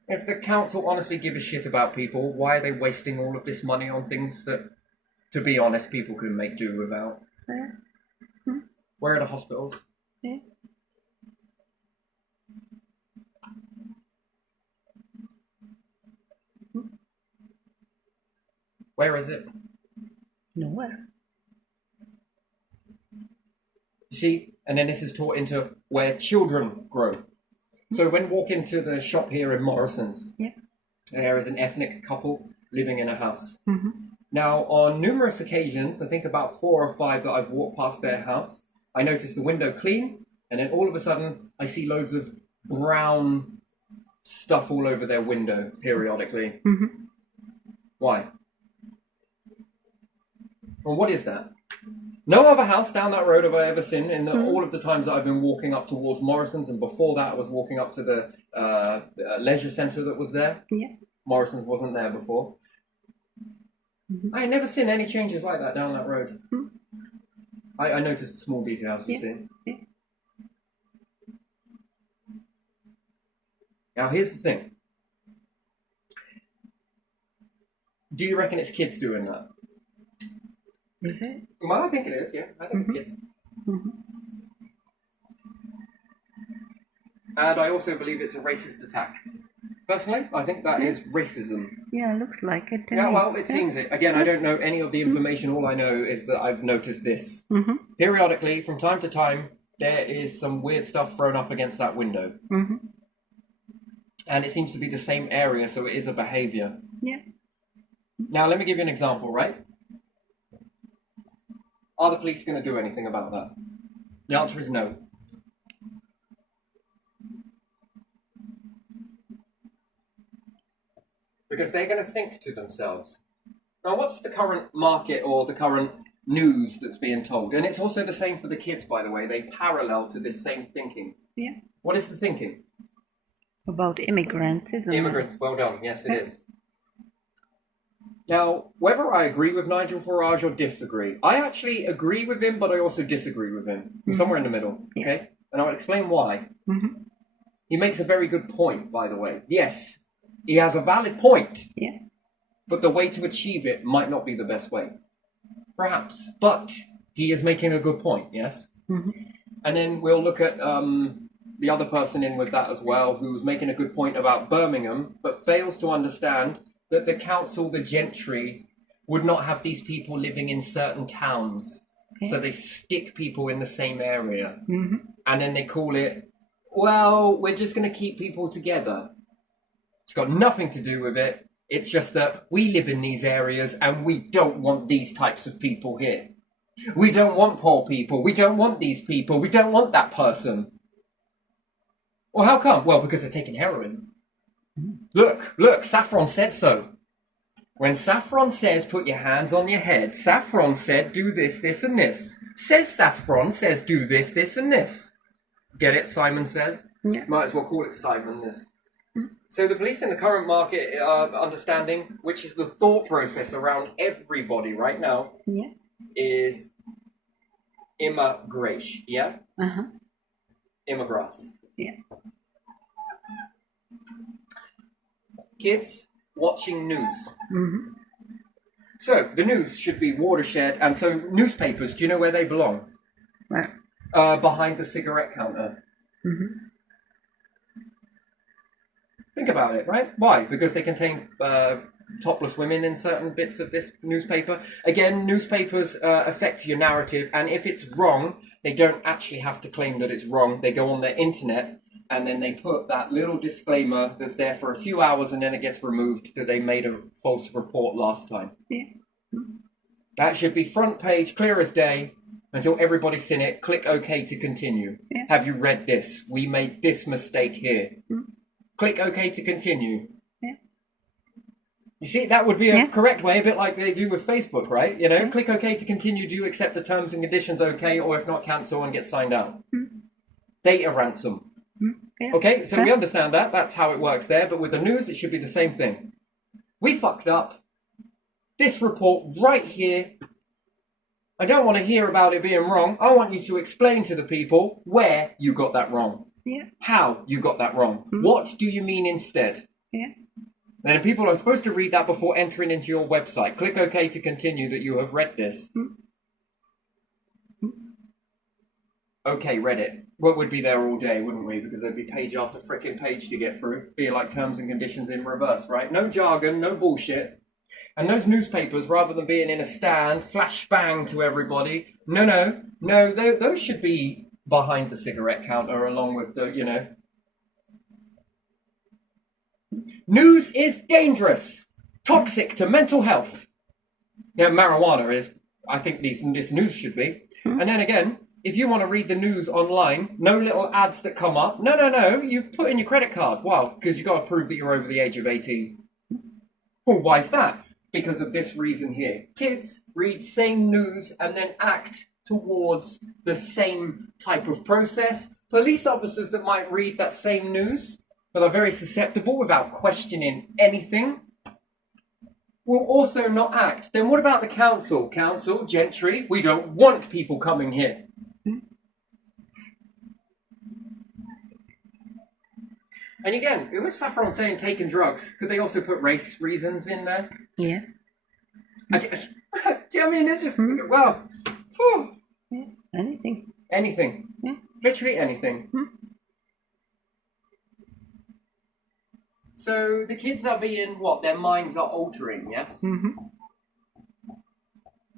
If the council honestly give a shit about people, why are they wasting all of this money on things that, to be honest, people can make do without? Where are the hospitals? Yeah. Where is it? Nowhere. You see, and then this is taught into where children grow. So when walk into the shop here in Morrison's, there is an ethnic couple living in a house. Now, on numerous occasions, I think about 4 or 5 that I've walked past their house, I notice the window clean, and then all of a sudden, I see loads of brown stuff all over their window periodically. Why? Well, what is that? No other house down that road have I ever seen in all of the times that I've been walking up towards Morrison's, and before that I was walking up to the leisure centre that was there. Yeah. Morrison's wasn't there before. I had never seen any changes like that down that road. I noticed small details, you see. Yeah. Now here's the thing. Do you reckon it's kids doing that? Is it? Well, I think it is, yeah. I think it's kids. And I also believe it's a racist attack. Personally, I think that is racism. Yeah, looks like it to Yeah, me. well, it seems it. Again, I don't know any of the information. All I know is that I've noticed this. Periodically, from time to time, there is some weird stuff thrown up against that window. And it seems to be the same area, so it is a behavior. Yeah. Now, let me give you an example, right? Are the police going to do anything about that? The answer is no. Because they're going to think to themselves, now what's the current market or the current news that's being told? And it's also the same for the kids, by the way. They parallel to this same thinking. Yeah. What is the thinking? About immigrants, isn't it? Immigrants, well done. Yes, it is. Now, whether I agree with Nigel Farage or disagree, I actually agree with him, but I also disagree with him. I'm somewhere in the middle, okay? And I'll explain why. He makes a very good point, by the way. Yes, he has a valid point. Yeah. But the way to achieve it might not be the best way. Perhaps. But he is making a good point, yes? And then we'll look at the other person in with that as well, who's making a good point about Birmingham, but fails to understand that the council, the gentry, would not have these people living in certain towns. So they stick people in the same area. And then they call it, well, we're just going to keep people together. It's got nothing to do with it. It's just that we live in these areas and we don't want these types of people here. We don't want poor people. We don't want these people. We don't want that person. Well, how come? Well, because they're taking heroin. Look, Saffron said so. When Saffron says put your hands on your head, Saffron said do this, this, and this. Saffron says do this, this, and this. Get it? Simon says. Yeah. Might as well call it Simon this. So the police in the current market understanding, which is the thought process around everybody right now, is immigration. Yeah? Immigras. Yeah. Kids watching news. So the news should be watershed, and so newspapers, do you know where they belong? Where? Behind the cigarette counter. Think about it, right? Why? Because they contain topless women in certain bits of this newspaper. Again, newspapers affect your narrative, and if it's wrong, they don't actually have to claim that it's wrong. They go on their internet, and then they put that little disclaimer that's there for a few hours, and then it gets removed that they made a false report last time. Yeah. That should be front page, clear as day, until everybody's seen it. Click OK to continue. Yeah. Have you read this? We made this mistake here. Click OK to continue. Yeah. You see, that would be a correct way, a bit like they do with Facebook, right? You know, click OK to continue. Do you accept the terms and conditions OK, or if not, cancel and get signed out? Data ransom. Yeah. Okay, so we understand that. That's how it works there. But with the news, it should be the same thing. We fucked up. This report right here, I don't want to hear about it being wrong. I want you to explain to the people where you got that wrong. Yeah. How you got that wrong. What do you mean instead? Yeah. Then people are supposed to read that before entering into your website. Click OK to continue that you have read this. Okay, read it. Well, we'd be there all day, wouldn't we? Because there'd be page after frickin' page to get through. Be like terms and conditions in reverse, right? No jargon, no bullshit. And those newspapers, rather than being in a stand, flash bang to everybody, no, those should be behind the cigarette counter along with the, you know. News is dangerous, toxic to mental health. Yeah, marijuana is, I think this news should be. And then again, if you want to read the news online, no little ads that come up. No, you put in your credit card. Why? Because you've got to prove that you're over the age of 18. Well, why is that? Because of this reason here. Kids read same news and then act towards the same type of process. Police officers that might read that same news, but are very susceptible without questioning anything, will also not act. Then what about the council? Council, gentry, we don't want people coming here. And again, with Saffron saying taking drugs, could they also put race reasons in there? Yeah. Do you know what I mean? It's just, well, Yeah. Anything. anything. Yeah. Literally anything. So the kids are being what? Their minds are altering, yes? Mm-hmm.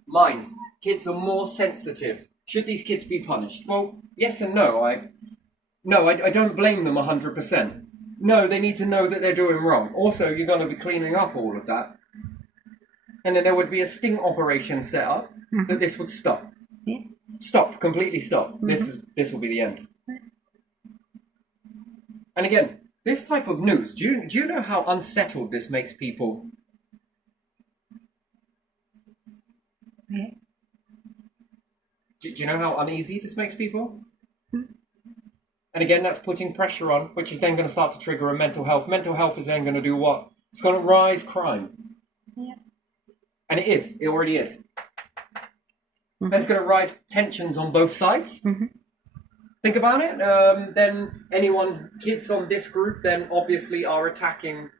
Minds. Kids are more sensitive. Should these kids be punished? Well, yes and no. I don't blame them 100%. No, they need to know that they're doing wrong. Also, you're going to be cleaning up all of that. And then there would be a sting operation set up that this would stop. Yeah. Stop, completely stop. This will be the end. And again, this type of news, do you know how unsettled this makes people? Yeah. Do you know how uneasy this makes people? And again, that's putting pressure on, which is then going to start to trigger a mental health. Mental health is then going to do what? It's going to rise crime. Yeah. And it is. It already is. It's going to rise tensions on both sides. Think about it. Then kids on this group, then obviously are attacking.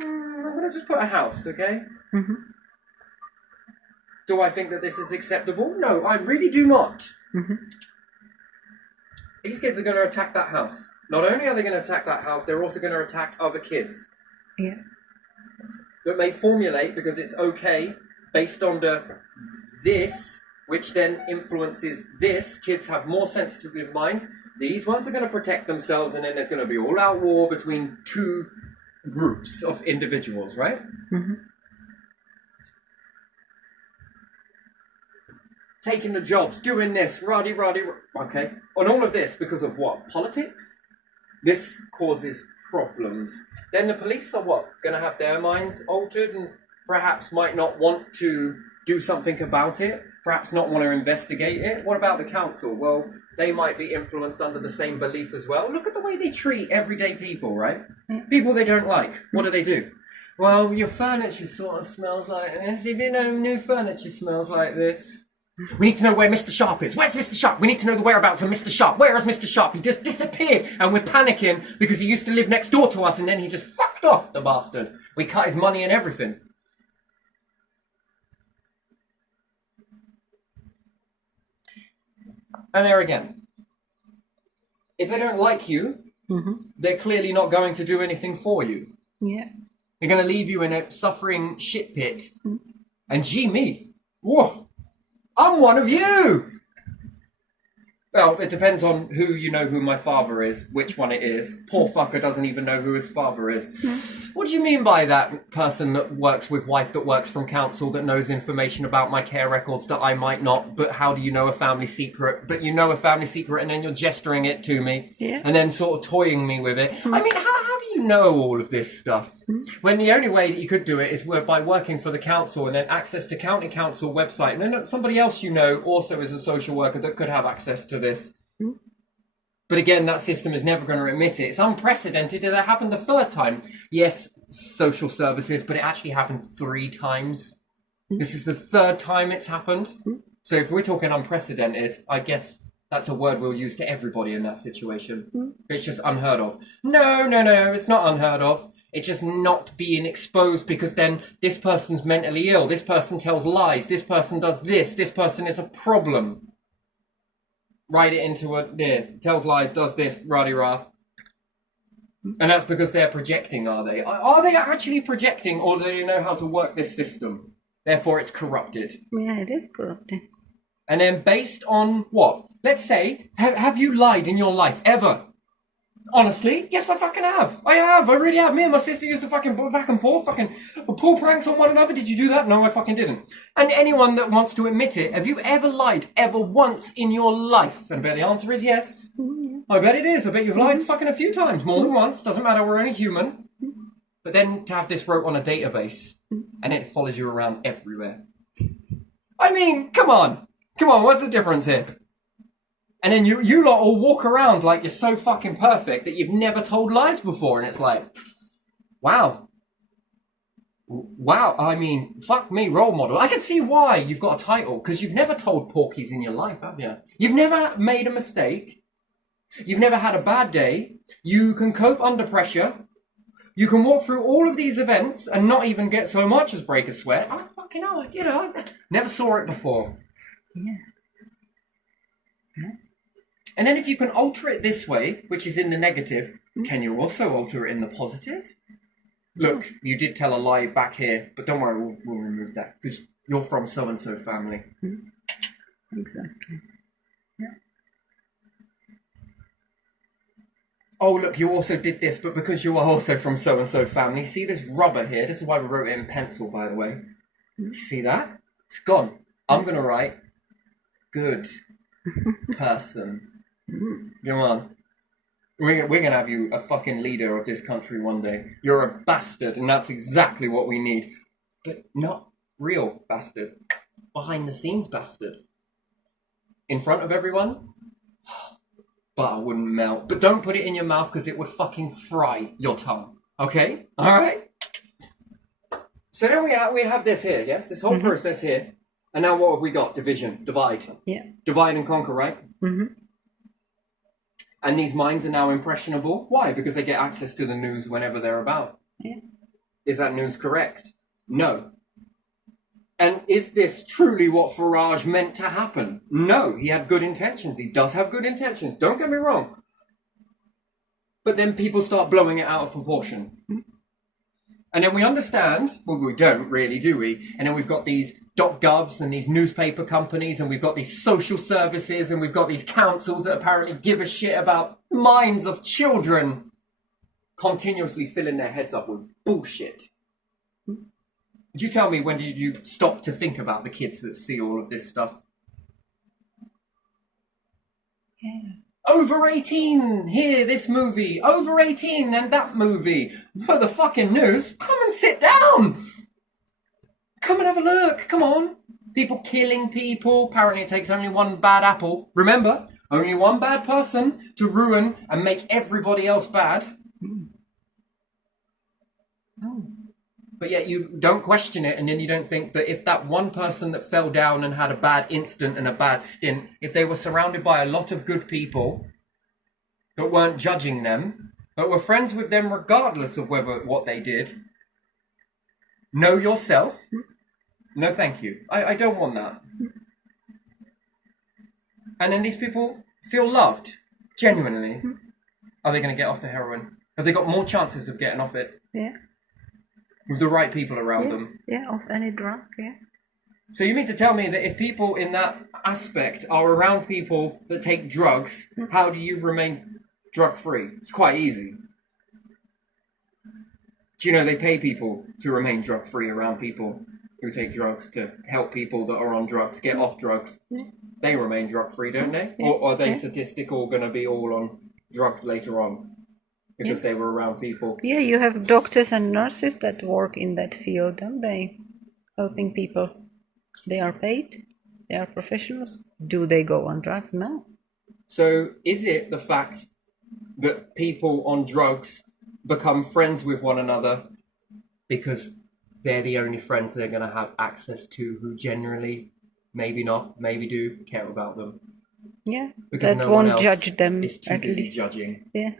I'm going to just put a house, okay? Do I think that this is acceptable? No, I really do not. These kids are going to attack that house. Not only are they going to attack that house, they're also going to attack other kids. Yeah. That may formulate because it's okay based on this, which then influences this. Kids have more sensitive minds. These ones are going to protect themselves, and then there's going to be all-out war between two groups of individuals, right? Taking the jobs, doing this, okay. On all of this, because of what? Politics? This causes problems. Then the police are what? Going to have their minds altered and perhaps might not want to do something about it, perhaps not want to investigate it. What about the council? Well, they might be influenced under the same belief as well. Look at the way they treat everyday people, right? People they don't like. What do? Well, your furniture sort of smells like this. If you know new furniture smells like this. We need to know where Mr. Sharp is. Where's Mr. Sharp? We need to know the whereabouts of Mr. Sharp. Where is Mr. Sharp? He just disappeared and we're panicking because he used to live next door to us and then he just fucked off, the bastard. We cut his money and everything. And there again, if they don't like you, they're clearly not going to do anything for you. Yeah. They're going to leave you in a suffering shit pit. And gee me, whoa, I'm one of you. Well, it depends on who you know who my father is, which one it is. Poor fucker doesn't even know who his father is. What do you mean by that person that works with wife that works from council that knows information about my care records that I might not, but how do you know a family secret? But you know a family secret and then you're gesturing it to me and then sort of toying me with it. I mean, how do you know all of this stuff? When the only way that you could do it is by working for the council and then access to county council website. And then somebody else you know also is a social worker that could have access to this. But again, that system is never going to admit it. It's unprecedented that it happened the third time. Yes, social services, but it actually happened 3 times. This is the 3rd time it's happened. So if we're talking unprecedented, I guess that's a word we'll use to everybody in that situation. It's just unheard of. No, it's not unheard of. It's just not being exposed because then this person's mentally ill. This person tells lies. This person does this. This person is a problem. Write it into tells lies, does this, rah-de-rah. And that's because they're projecting, are they? Are they actually projecting, or do they know how to work this system? Therefore, it's corrupted. Yeah, it is corrupted. And then based on what? Let's say, have you lied in your life, ever? Honestly, yes, I fucking have. I really have. Me and my sister used to fucking go back and forth, fucking pull pranks on one another. Did you do that? No, I fucking didn't. And anyone that wants to admit it, have you ever lied ever once in your life? And I bet the answer is yes. I bet it is. I bet you've lied fucking a few times, more than once. Doesn't matter, we're only human. But then to have this wrote on a database, and it follows you around everywhere. I mean, come on, what's the difference here? And then you lot all walk around like you're so fucking perfect that you've never told lies before. And it's like, wow. I mean, fuck me, role model. I can see why you've got a title, because you've never told porkies in your life, have you? You've never made a mistake. You've never had a bad day. You can cope under pressure. You can walk through all of these events and not even get so much as break a sweat. I fucking know, I never saw it before. Yeah. And then if you can alter it this way, which is in the negative, can you also alter it in the positive? Look, you did tell a lie back here, but don't worry, we'll remove that because you're from so-and-so family. Exactly. Yeah. Oh, look, you also did this, but because you are also from so-and-so family, see this rubber here? This is why we wrote it in pencil, by the way. You see that? It's gone. I'm going to write, good person. Come on. We're going to have you a fucking leader of this country one day. You're a bastard, and that's exactly what we need. But not real bastard. Behind the scenes bastard. In front of everyone? Butter wouldn't melt. But don't put it in your mouth because it would fucking fry your tongue. Okay? Alright? So then we have this here, yes? This whole process here. And now what have we got? Division. Divide. Yeah. Divide and conquer, right? And these minds are now impressionable. Why? Because they get access to the news whenever they're about. Yeah. Is that news correct? No. And is this truly what Farage meant to happen? No, he had good intentions. He does have good intentions. Don't get me wrong. But then people start blowing it out of proportion. And then we understand, well, we don't really, do we? And then we've got these .govs and these newspaper companies, and we've got these social services, and we've got these councils that apparently give a shit about minds of children continuously filling their heads up with bullshit. Would you tell me, when did you stop to think about the kids that see all of this stuff? Yeah. Over 18, here, this movie. Over 18, and that movie. For the fucking news, come and sit down. Come and have a look, come on. People killing people. Apparently it takes only one bad apple. Remember, only one bad person to ruin and make everybody else bad. But yet you don't question it, and then you don't think that if that one person that fell down and had a bad instant and a bad stint, if they were surrounded by a lot of good people that weren't judging them, but were friends with them regardless of what they did, know yourself. No, thank you. I don't want that. And then these people feel loved, genuinely. Are they going to get off the heroin? Have they got more chances of getting off it? Yeah. With the right people around them? Yeah, of any drug, yeah. So you mean to tell me that if people in that aspect are around people that take drugs, how do you remain drug-free? It's quite easy. Do you know they pay people to remain drug-free around people who take drugs, to help people that are on drugs get off drugs? They remain drug-free, don't they? Or are they statistical going to be all on drugs later on? Because they were around people. Yeah, you have doctors and nurses that work in that field, don't they? Helping people. They are paid. They are professionals. Do they go on drugs? No. So is it the fact that people on drugs become friends with one another because they're the only friends they're going to have access to who generally, maybe not, maybe do care about them? Yeah, Because that no one won't else judge them is too at busy least. judging. Yeah.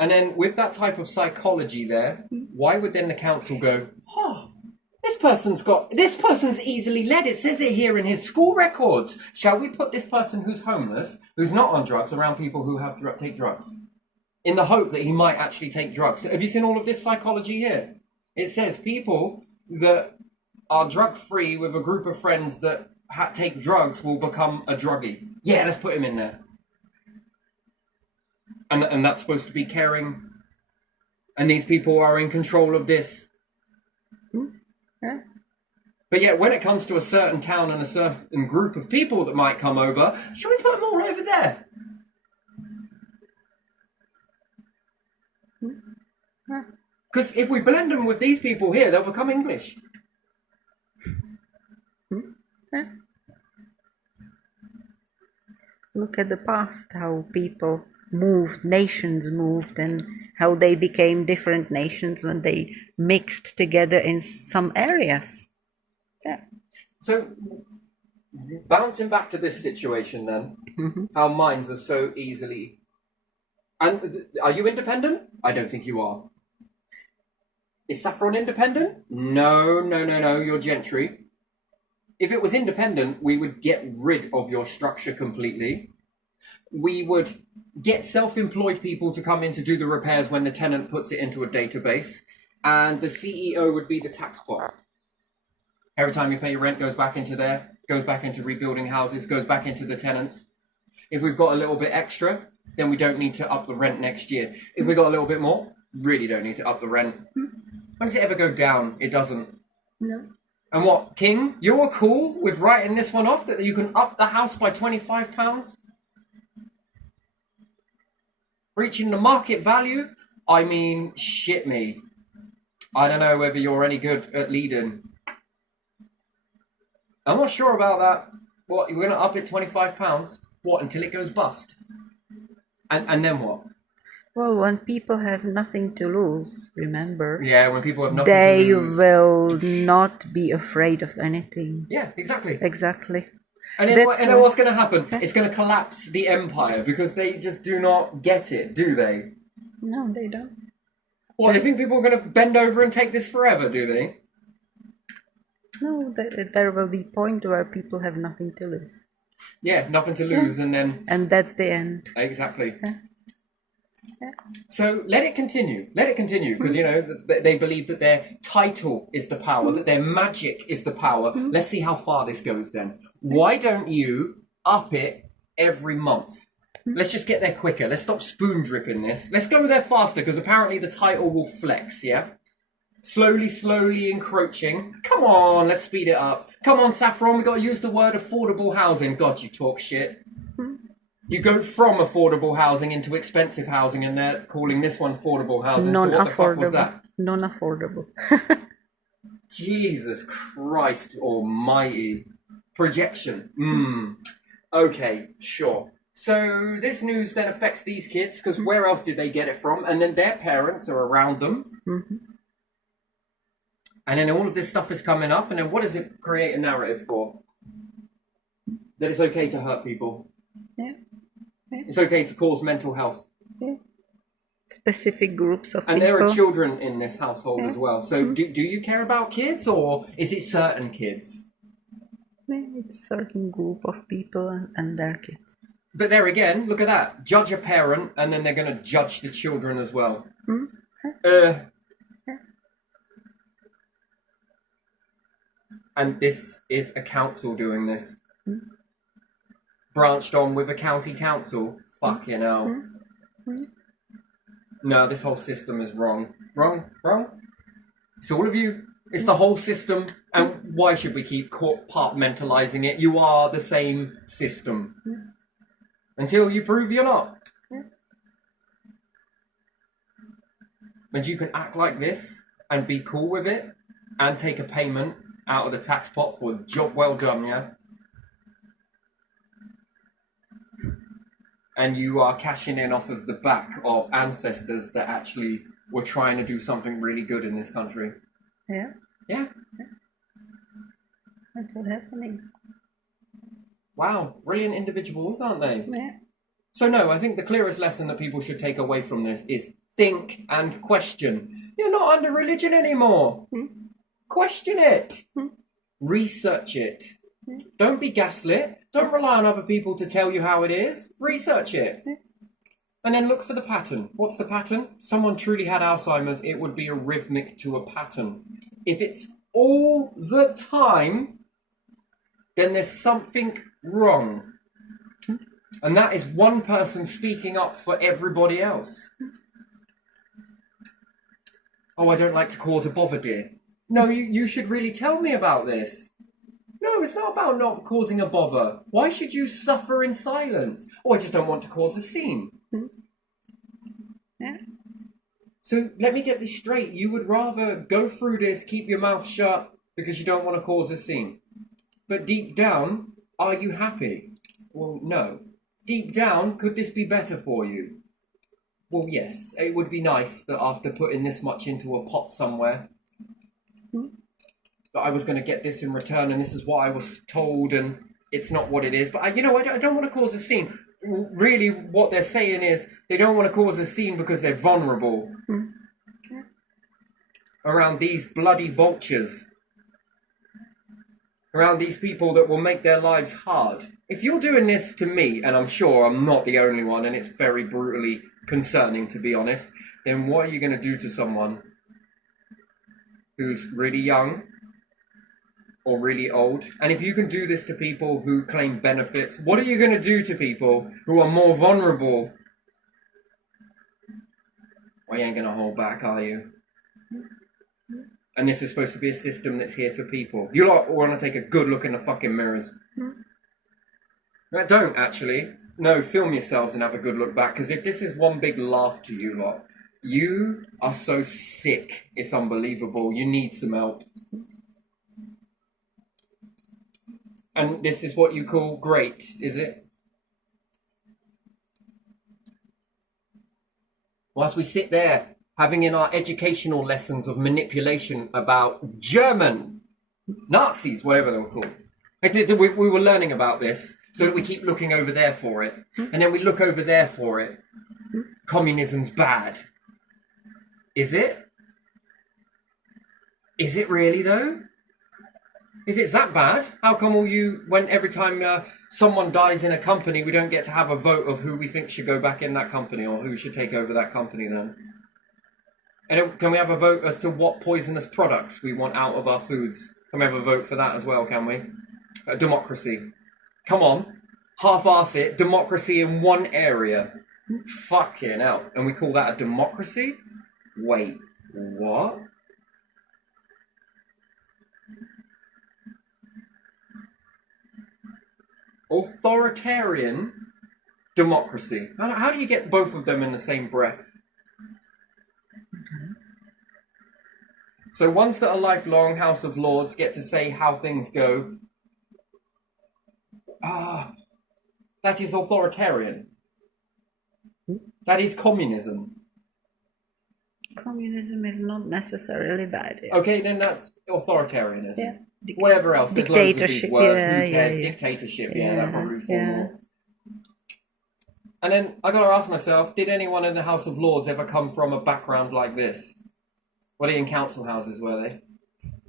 And then with that type of psychology there, why would then the council go, oh, this person's easily led. It says it here in his school records. Shall we put this person who's homeless, who's not on drugs, around people who take drugs? In the hope that he might actually take drugs. Have you seen all of this psychology here? It says people that are drug-free with a group of friends that take drugs will become a druggie. Yeah, let's put him in there. And that's supposed to be caring. And these people are in control of this. Yeah. But yet when it comes to a certain town and a certain group of people that might come over, should we put them all over there? Because if we blend them with these people here, they'll become English. Look at the past, how people moved, nations moved, and how they became different nations when they mixed together in some areas. Yeah. So, bouncing back to this situation then, how minds are so easily... And are you independent? I don't think you are. Is Saffron independent? No, you're gentry. If it was independent, we would get rid of your structure completely. We would get self-employed people to come in to do the repairs when the tenant puts it into a database, and the CEO would be the tax pot. Every time you pay your rent, goes back into there, goes back into rebuilding houses, goes back into the tenants. If we've got a little bit extra, then we don't need to up the rent next year. If we got a little bit more, really don't need to up the rent. When does it ever go down? It doesn't. No. And what, King? You're cool with writing this one off, that you can up the house by £25? Reaching the market value? I mean, shit me. I don't know whether you're any good at leading. I'm not sure about that. What, you're going to up it £25? What, until it goes bust? And then what? Well, when people have nothing to lose, remember, Yeah, when people have nothing they to lose. will not be afraid of anything. Yeah, exactly. Exactly. And then, That's and then why- what's going to happen? It's going to collapse the empire because they just do not get it, do they? No, they don't. What, they think people are going to bend over and take this forever, do they? No, there will be a point where people have nothing to lose. Yeah, nothing to lose, and then... And that's the end. Exactly. Yeah. So let it continue, because, you know, they believe that their title is the power, that their magic is the power. Let's see how far this goes then. Why don't you up it every month? Let's just get there quicker. Let's stop spoon dripping this. Let's go there faster, because apparently the title will flex, yeah? Slowly encroaching. Come on, let's speed it up. Come on, Saffron, we got to use the word affordable housing. God, you talk shit. You go from affordable housing into expensive housing, and they're calling this one affordable housing. So what the fuck was Non-affordable. that? Non-affordable. Jesus Christ almighty. Projection. Okay, sure. So this news then affects these kids, because where else did they get it from? And then their parents are around them. And then all of this stuff is coming up, and then what does it create a narrative for? That it's okay to hurt people. Yeah. It's okay to cause mental health. Yeah. Specific groups of And people. there are children in this household as well. So do you care about kids, or is it certain kids? Yeah, it's a certain group of people and their kids. But there again, look at that. Judge a parent, and then they're going to judge the children as well. And this is a council doing this. Branched on with a county council. Fucking hell. No, this whole system is wrong. Wrong? So all of you, it's the whole system, and why should we keep compartmentalizing it? You are the same system. Until you prove you're not. And you can act like this and be cool with it and take a payment out of the tax pot for a job well done, yeah? And you are cashing in off of the back of ancestors that actually were trying to do something really good in this country. Yeah, Yeah. that's what's happening. Wow, brilliant individuals, aren't they? Yeah. So no, I think the clearest lesson that people should take away from this is think and question. You're not under religion anymore. Question it. Research it. Don't be gaslit. Don't rely on other people to tell you how it is. Research it. And then look for the pattern. What's the pattern? Someone truly had Alzheimer's, it would be a rhythmic to a pattern. If it's all the time, then there's something wrong. And that is one person speaking up for everybody else. Oh, I don't like to cause a bother, dear. No, you should really tell me about this. No, it's not about not causing a bother. Why should you suffer in silence? Oh, I just don't want to cause a scene. Yeah. So let me get this straight. You would rather go through this, keep your mouth shut, because you don't want to cause a scene. But deep down, are you happy? Well, no. Deep down, could this be better for you? Well, yes. It would be nice that after putting this much into a pot somewhere, that I was going to get this in return, and this is what I was told, and it's not what it is. But I don't want to cause a scene. Really, what they're saying is they don't want to cause a scene because they're vulnerable around these bloody vultures. around these people that will make their lives hard. If you're doing this to me, and I'm sure I'm not the only one, and it's very brutally concerning to be honest, then what are you going to do to someone who's really young or really old? And if you can do this to people who claim benefits, what are you going to do to people who are more vulnerable? Well, you ain't going to hold back, are you? And this is supposed to be a system that's here for people. You lot want to take a good look in the fucking mirrors. No, don't actually. No, film yourselves and have a good look back. Because if this is one big laugh to you lot, you are so sick. It's unbelievable. You need some help. And this is what you call great, is it? Whilst we sit there having in our educational lessons of manipulation about German Nazis, whatever they were called. We were learning about this, so that we keep looking over there for it. And then we look over there for it. Communism's bad. Is it? Is it really, though? If it's that bad, how come when every time someone dies in a company, we don't get to have a vote of who we think should go back in that company or who should take over that company then? And can we have a vote as to what poisonous products we want out of our foods? Can we have a vote for that as well, can we? Democracy. Come on. Half-arse it. Democracy in one area. Fucking hell. And we call that a democracy? Wait, what? Authoritarian democracy. How do you get both of them in the same breath? So ones that are lifelong House of Lords get to say how things go. That is authoritarian. That is communism. Communism is not necessarily bad. Yeah. Okay, then that's authoritarianism. Yeah. Whatever else. There's loads of these Dictatorship. words. Yeah, Who cares? yeah. Dictatorship. Yeah, That probably fall yeah. more. And then I got to ask myself, did anyone in the House of Lords ever come from a background like this? Were they in council houses, were they?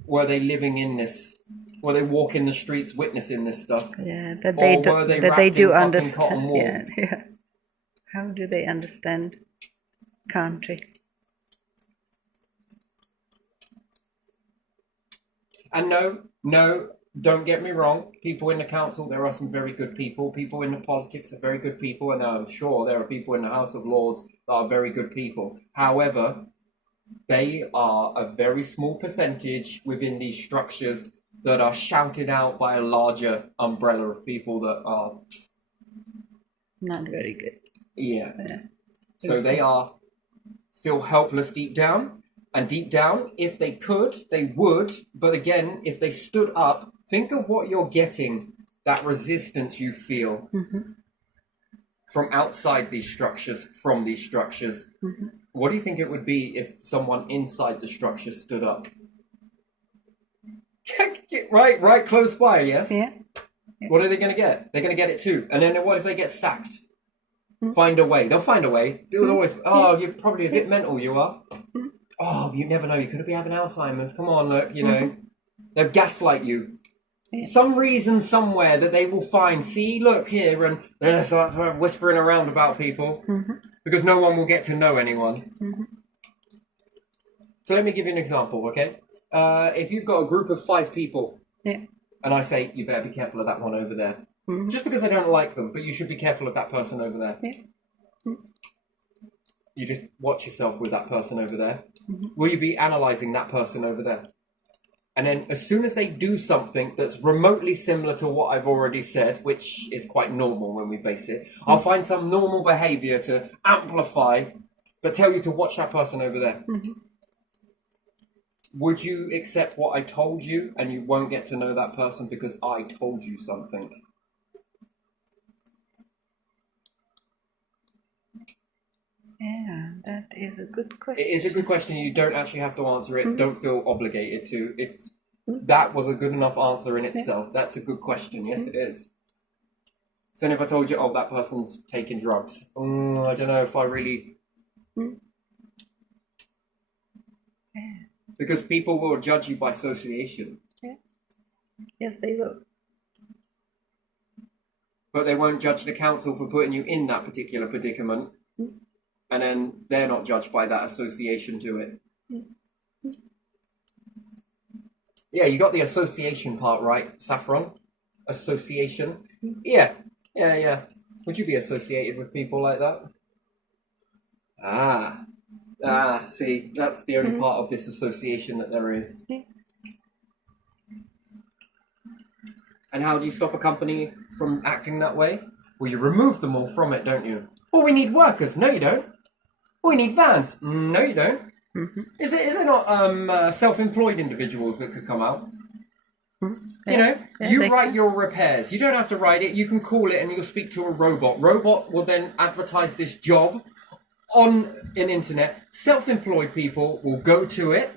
Were they living in this? Were they walking the streets witnessing this stuff? Yeah, that Or they were they that wrapped they in do fucking understand. cotton wool? Yeah, yeah. How do they understand country? And no, don't get me wrong. People in the council, there are some very good people. People in the politics are very good people. And I'm sure there are people in the House of Lords that are very good people. However, they are a very small percentage within these structures that are shouted out by a larger umbrella of people that are... Not very good. Yeah. Yeah. So they feel helpless deep down. And deep down, if they could, they would. But again, if they stood up, think of what you're getting, that resistance you feel from outside these structures, from these structures. What do you think it would be if someone inside the structure stood up? Right close by, yes? Yeah. What are they going to get? They're going to get it too. And then what if they get sacked? Find a way. They'll find a way. They'll always, you're probably a bit mental, you are. Oh, you never know. You could be having Alzheimer's. Come on, look, you know. They'll gaslight you. Yeah. Some reason somewhere that they will find, see, look here, and they're sort of whispering around about people. Because no one will get to know anyone. So let me give you an example, okay? If you've got a group of 5 people, Yeah. and I say, you better be careful of that one over there. Just because I don't like them, but you should be careful of that person over there. Yeah. You just watch yourself with that person over there. Will you be analysing that person over there? And then as soon as they do something that's remotely similar to what I've already said, which is quite normal when we base it, I'll find some normal behaviour to amplify, but tell you to watch that person over there. Would you accept what I told you and you won't get to know that person because I told you something? Yeah, that is a good question. It is a good question. You don't actually have to answer it. Don't feel obligated to. That was a good enough answer in itself. That's a good question. Yes, it is. So if I told you, oh, that person's taking drugs, I don't know if I really... Yeah. Because people will judge you by association. Yeah. Yes, they will. But they won't judge the council for putting you in that particular predicament. And then they're not judged by that association to it. Yeah, you got the association part right, Saffron. Association. Yeah. Would you be associated with people like that? See, that's the only part of this association that there is. And how do you stop a company from acting that way? Well, you remove them all from it, don't you? Well, we need workers. No, you don't. Well, we need vans. No, you don't. Is it not self-employed individuals that could come out? You know, you write your repairs. You don't have to write it. You can call it and you'll speak to a robot. Robot will then advertise this job on an internet. Self-employed people will go to it.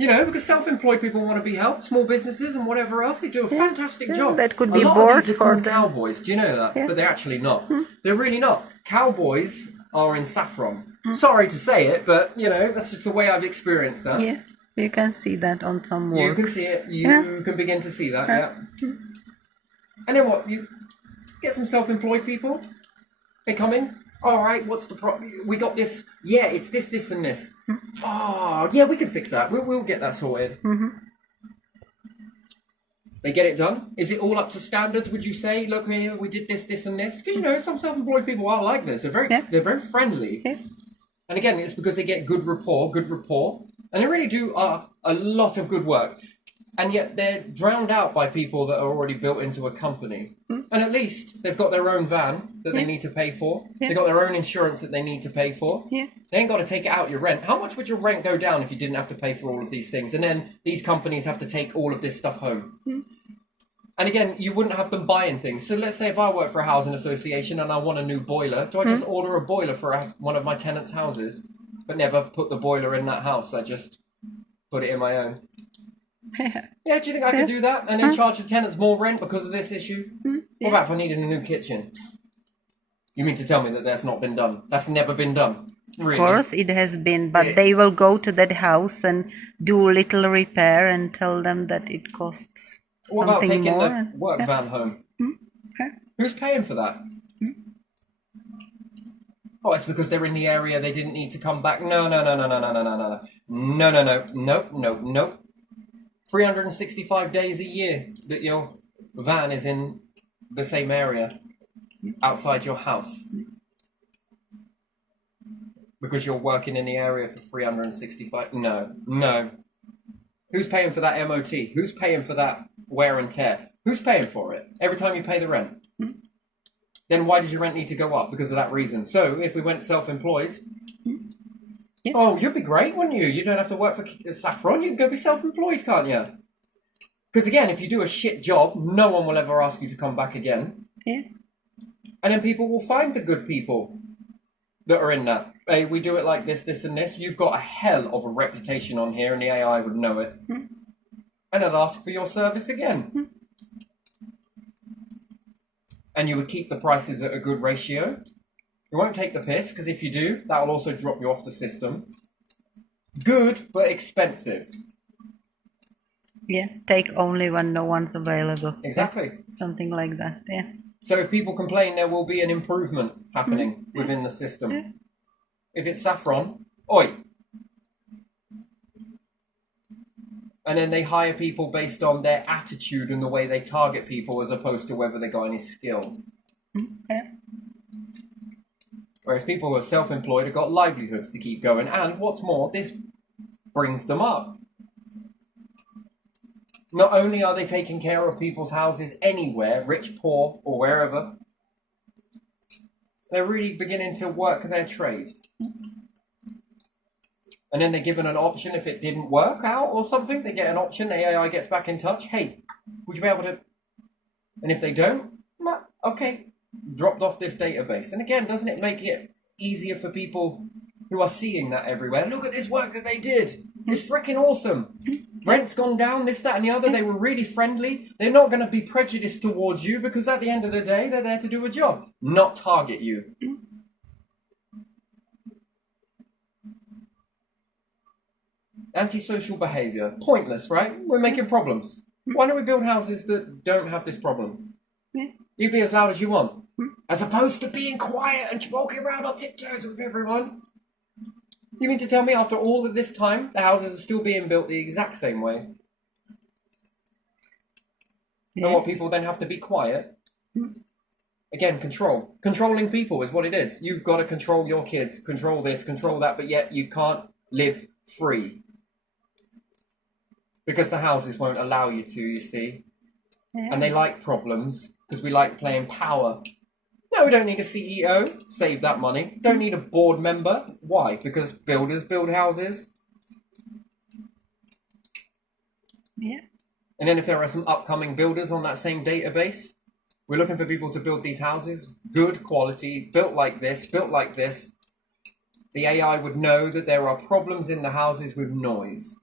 You know, because self-employed people want to be helped, small businesses and whatever else. They do a fantastic job. That could be a lot bored of these are for called them. cowboys. Do you know that? Yeah. But they're actually not. They're really not. Cowboys are in saffron. Sorry to say it, but, you know, that's just the way I've experienced that. Yeah, you can see that on some works. You can see it. You can begin to see that, yeah. And then what? You get some self-employed people. They come in. All right, what's the problem? We got this. Yeah, it's this, this, and this. Oh, yeah, we can fix that. We'll get that sorted. They get it done. Is it all up to standards? Would you say? Look here, we did this, this, and this. Because you know, some self-employed people are like this. They're very friendly. Yeah. And again, it's because they get good rapport, and they really do a lot of good work. And yet they're drowned out by people that are already built into a company. And at least they've got their own van that they need to pay for. They've got their own insurance that they need to pay for. Yeah. They ain't got to take it out your rent. How much would your rent go down if you didn't have to pay for all of these things? And then these companies have to take all of this stuff home. And again, you wouldn't have them buying things. So let's say if I work for a housing association and I want a new boiler, do I just order a boiler for one of my tenants' houses, but never put the boiler in that house? I just put it in my own. Yeah, do you think I could do that and then charge the tenants more rent because of this issue? What about if I needed a new kitchen? You mean to tell me that that's not been done? That's never been done? Really? Of course it has been, but they will go to that house and do a little repair and tell them that it costs What about something taking more. the work van home? Who's paying for that? Oh, it's because they're in the area, they didn't need to come back. No. 365 days a year that your van is in the same area outside your house. Because you're working in the area for 365. No. Who's paying for that MOT? Who's paying for that wear and tear? Who's paying for it? Every time you pay the rent. Then why does your rent need to go up? Because of that reason. So if we went self-employed, oh, you'd be great, wouldn't you? You don't have to work for Saffron. You can go be self-employed, can't you? Because again, if you do a shit job, no one will ever ask you to come back again. Yeah. And then people will find the good people that are in that. Hey, we do it like this, this, and this. You've got a hell of a reputation on here, and the AI would know it. And they'll ask for your service again. And you would keep the prices at a good ratio. You won't take the piss, because if you do, that will also drop you off the system. Good, but expensive. Yeah, take only when no one's available. Exactly. Something like that, yeah. So if people complain, there will be an improvement happening within the system. If it's Saffron, oi. And then they hire people based on their attitude and the way they target people as opposed to whether they got any skills. Yeah. Whereas people who are self-employed have got livelihoods to keep going. And what's more, this brings them up. Not only are they taking care of people's houses anywhere, rich, poor, or wherever, they're really beginning to work their trade. And then they're given an option if it didn't work out or something. They get an option, the AI gets back in touch. Hey, would you be able to... And if they don't, okay, dropped off this database. And again, doesn't it make it easier for people who are seeing that everywhere? Look at this work that they did. It's freaking awesome. Rent's gone down, this, that, and the other. They were really friendly. They're not going to be prejudiced towards you because at the end of the day, they're there to do a job, not target you. Antisocial behavior. Pointless, right? We're making problems. Why don't we build houses that don't have this problem? Yeah. You be as loud as you want, as opposed to being quiet and walking around on tiptoes with everyone. You mean to tell me after all of this time, the houses are still being built the exact same way? Yeah. And what, people then have to be quiet? Again, control. Controlling people is what it is. You've got to control your kids, control this, control that, but yet you can't live free. Because the houses won't allow you to, you see. Yeah. And they like problems, because we like playing power. No, we don't need a CEO. Save that money. Don't need a board member. Why? Because builders build houses. Yeah. And then if there are some upcoming builders on that same database, we're looking for people to build these houses, good quality, built like this, built like this. The AI would know that there are problems in the houses with noise.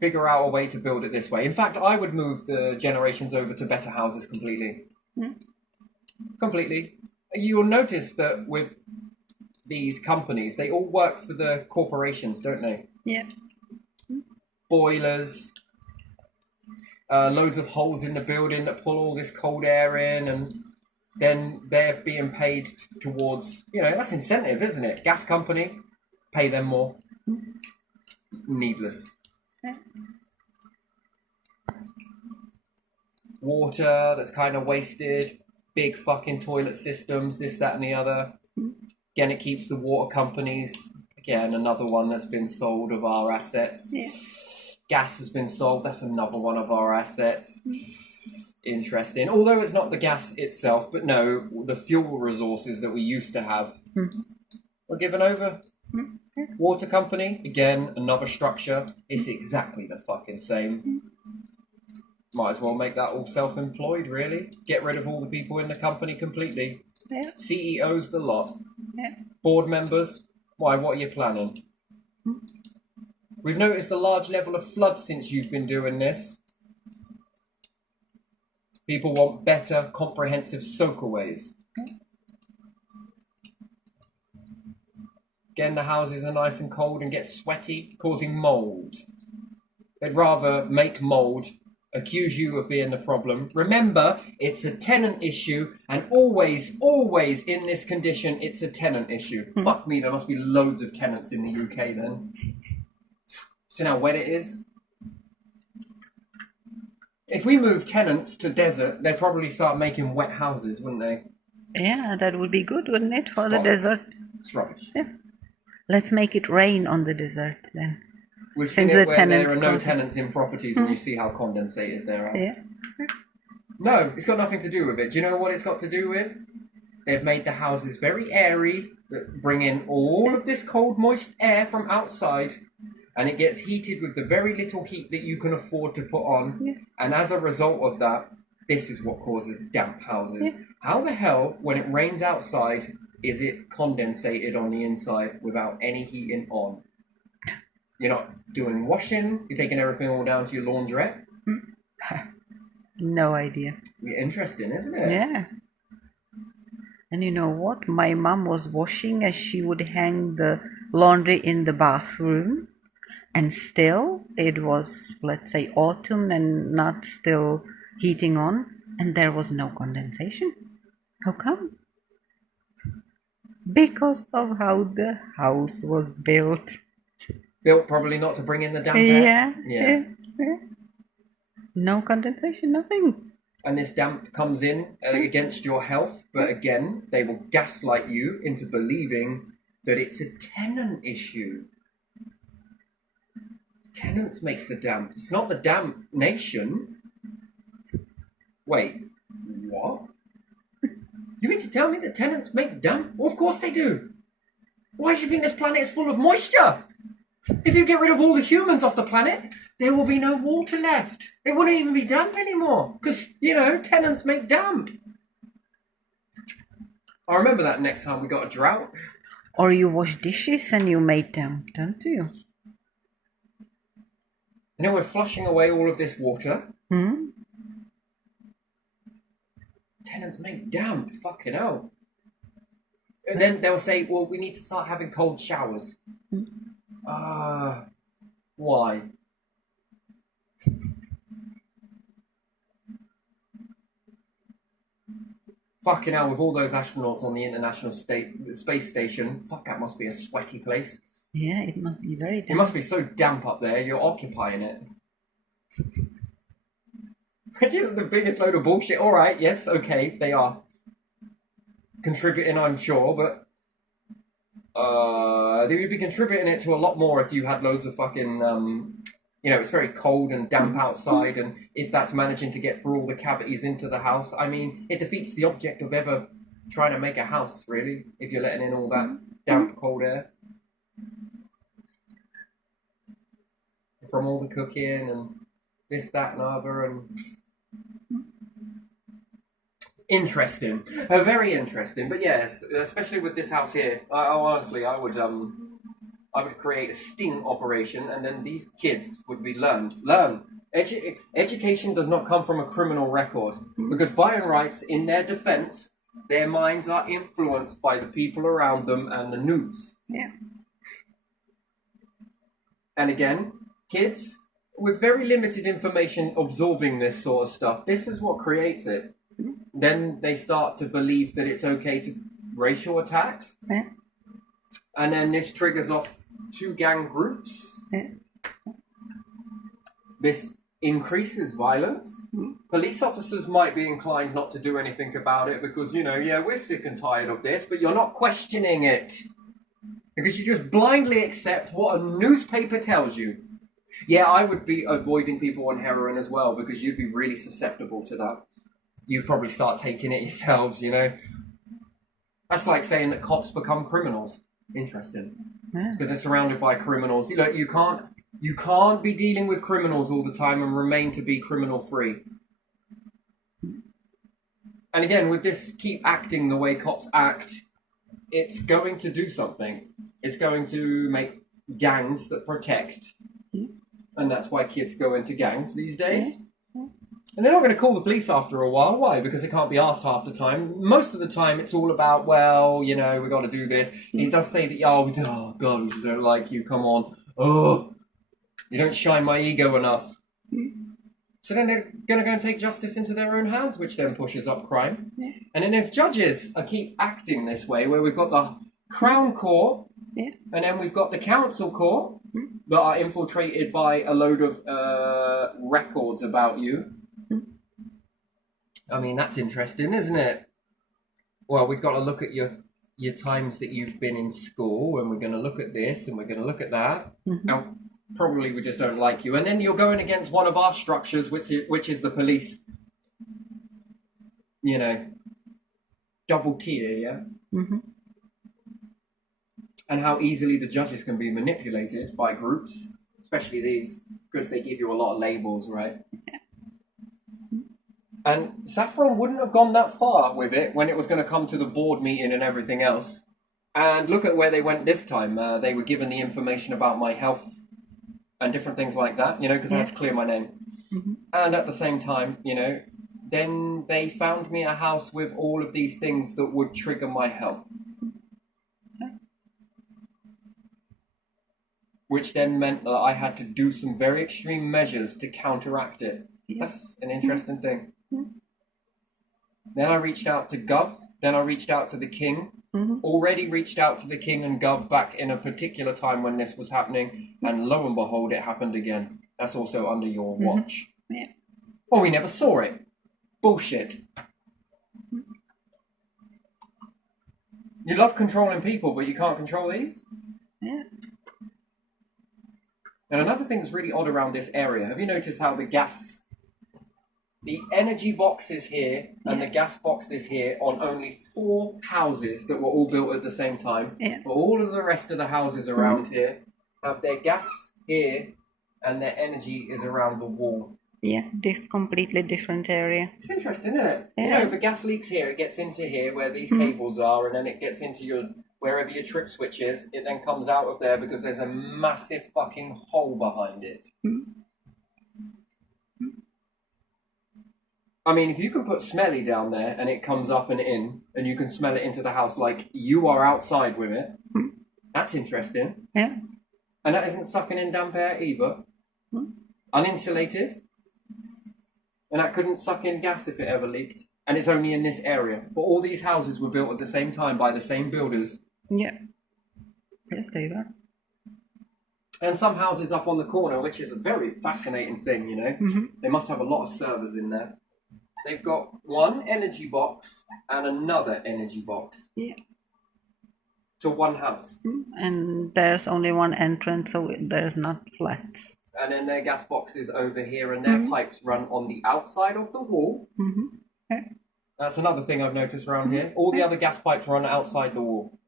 Figure out a way to build it this way. In fact, I would move the generations over to better houses completely. Completely. You will notice that with these companies, they all work for the corporations, don't they? Yeah. Boilers, loads of holes in the building that pull all this cold air in, and then they're being paid towards, that's incentive, isn't it? Gas company, pay them more. Needless. Yeah. Water that's kind of wasted, big fucking toilet systems, this, that, and the other. Again, it keeps the water companies. Again, another one that's been sold of our assets. Yeah. Gas has been sold. That's another one of our assets. Interesting. Although it's not the gas itself, but no, the fuel resources that we used to have were given over. Water company, again, another structure. It's exactly the fucking same. Might as well make that all self-employed, really. Get rid of all the people in the company completely. Yeah. CEOs, the lot. Yeah. Board members, why, what are you planning? We've noticed a large level of flood since you've been doing this. People want better, comprehensive soakaways. Again, the houses are nice and cold and get sweaty, causing mould. They'd rather make mould, accuse you of being the problem. Remember, it's a tenant issue, and always, always in this condition, it's a tenant issue. Fuck me, there must be loads of tenants in the UK then. See how wet it is? If we move tenants to desert, they'd probably start making wet houses, wouldn't they? Yeah, that would be good, wouldn't it, for the Rubbish. desert? It's rubbish. Yeah. Let's make it rain on the desert then. We've seen Since it the where there tenants are no cause it. tenants in properties and you see how condensated they are. Yeah. No, it's got nothing to do with it. Do you know what it's got to do with? They've made the houses very airy, that bring in all of this cold, moist air from outside, and it gets heated with the very little heat that you can afford to put on. Yeah. And as a result of that, this is what causes damp houses. Yeah. How the hell, when it rains outside, is it condensated on the inside without any heating on? You're not doing washing, you're taking everything all down to your laundrette. No idea. Interesting, isn't it? Yeah. And you know what? My mom was washing as she would hang the laundry in the bathroom. And still, it was, let's say, autumn and not still heating on. And there was no condensation. How come? Because of how the house was built. Built probably not to bring in the damp air. Yeah. No condensation, nothing. And this damp comes in against your health, but again, they will gaslight you into believing that it's a tenant issue. Tenants make the damp. It's not the damp nation. Wait, what? You mean to tell me that tenants make damp? Well, of course they do. Why do you think this planet is full of moisture? If you get rid of all the humans off the planet, there will be no water left. It wouldn't even be damp anymore. Because, tenants make damp. I remember that next time we got a drought. Or you wash dishes and you made them, don't you? We're flushing away all of this water. Tenants make damp. Fucking hell. And then they'll say, well, we need to start having cold showers. Why? Fucking hell, with all those astronauts on the International Space Station, fuck, that must be a sweaty place. Yeah, it must be very It damp. must be so damp up there, you're occupying it. Which is the biggest load of bullshit. Alright, yes, okay, they are contributing, I'm sure, but they would be contributing it to a lot more if you had loads of fucking, it's very cold and damp outside, and if that's managing to get through all the cavities into the house, I mean, it defeats the object of ever trying to make a house, really, if you're letting in all that damp, cold air. From all the cooking and this, that, and other, and interesting, very interesting. But yes, especially with this house here, honestly, I would create a sting operation, and then these kids would be learned. Education does not come from a criminal record, because by and rights, in their defense, their minds are influenced by the people around them and the news. Yeah. And again, kids with very limited information absorbing this sort of stuff, this is what creates it. Then they start to believe that it's okay to racial attacks. Yeah. And then this triggers off 2 gang groups. Yeah. This increases violence. Police officers might be inclined not to do anything about it because, we're sick and tired of this, but you're not questioning it. Because you just blindly accept what a newspaper tells you. Yeah, I would be avoiding people on heroin as well, because you'd be really susceptible to that. You'd probably start taking it yourselves, That's like saying that cops become criminals. Interesting. Because they're surrounded by criminals. Look, you can't be dealing with criminals all the time and remain to be criminal free. And again, with this keep acting the way cops act, it's going to do something. It's going to make gangs that protect. And that's why kids go into gangs these days. And they're not going to call the police after a while. Why? Because they can't be asked half the time. Most of the time, it's all about, we got to do this. He does say that, oh God, we just don't like you. Come on. Oh, you don't shine my ego enough. So then they're going to go and take justice into their own hands, which then pushes up crime. And then if judges keep acting this way, where we've got the Crown Court, and then we've got the Council Court, that are infiltrated by a load of records about you. I mean, that's interesting, isn't it? Well, we've got to look at your times that you've been in school, and we're going to look at this, and we're going to look at that. And probably we just don't like you. And then you're going against one of our structures, which is the police, double tier, yeah? And how easily the judges can be manipulated by groups, especially these, because they give you a lot of labels, right? And Saffron wouldn't have gone that far with it when it was going to come to the board meeting and everything else. And look at where they went this time. They were given the information about my health and different things like that, because I had to clear my name. And at the same time, then they found me a house with all of these things that would trigger my health. Which then meant that I had to do some very extreme measures to counteract it. That's an interesting thing. Then I reached out to Gov. Then I reached out to the King. Already reached out to the King and Gov back in a particular time when this was happening. And lo and behold, it happened again. That's also under your watch. Well, we never saw it. Bullshit. You love controlling people, but you can't control these? And another thing that's really odd around this area, have you noticed how the energy box is here and the gas box is here on only 4 houses that were all built at the same time? But all of the rest of the houses around here have their gas here and their energy is around the wall. Completely different area. It's interesting, isn't it? If the gas leaks here, it gets into here where these cables are, and then it gets into wherever your trip switch is. It then comes out of there because there's a massive fucking hole behind it. I mean, if you can put smelly down there and it comes up and in, and you can smell it into the house like you are outside with it, that's interesting. And that isn't sucking in damp air either. uninsulated, and that couldn't suck in gas if it ever leaked. And it's only in this area. But all these houses were built at the same time by the same builders. Yeah. Yes, they were. And some houses up on the corner, which is a very fascinating thing, you know. Mm-hmm. They must have a lot of servers in there. They've got one energy box and another energy box. Yeah. To one house. And there's only one entrance, so there's not flats. And then their gas boxes over here, and their pipes run on the outside of the wall. Mm-hmm. Yeah. That's another thing I've noticed around here. All the other gas pipes run outside the wall.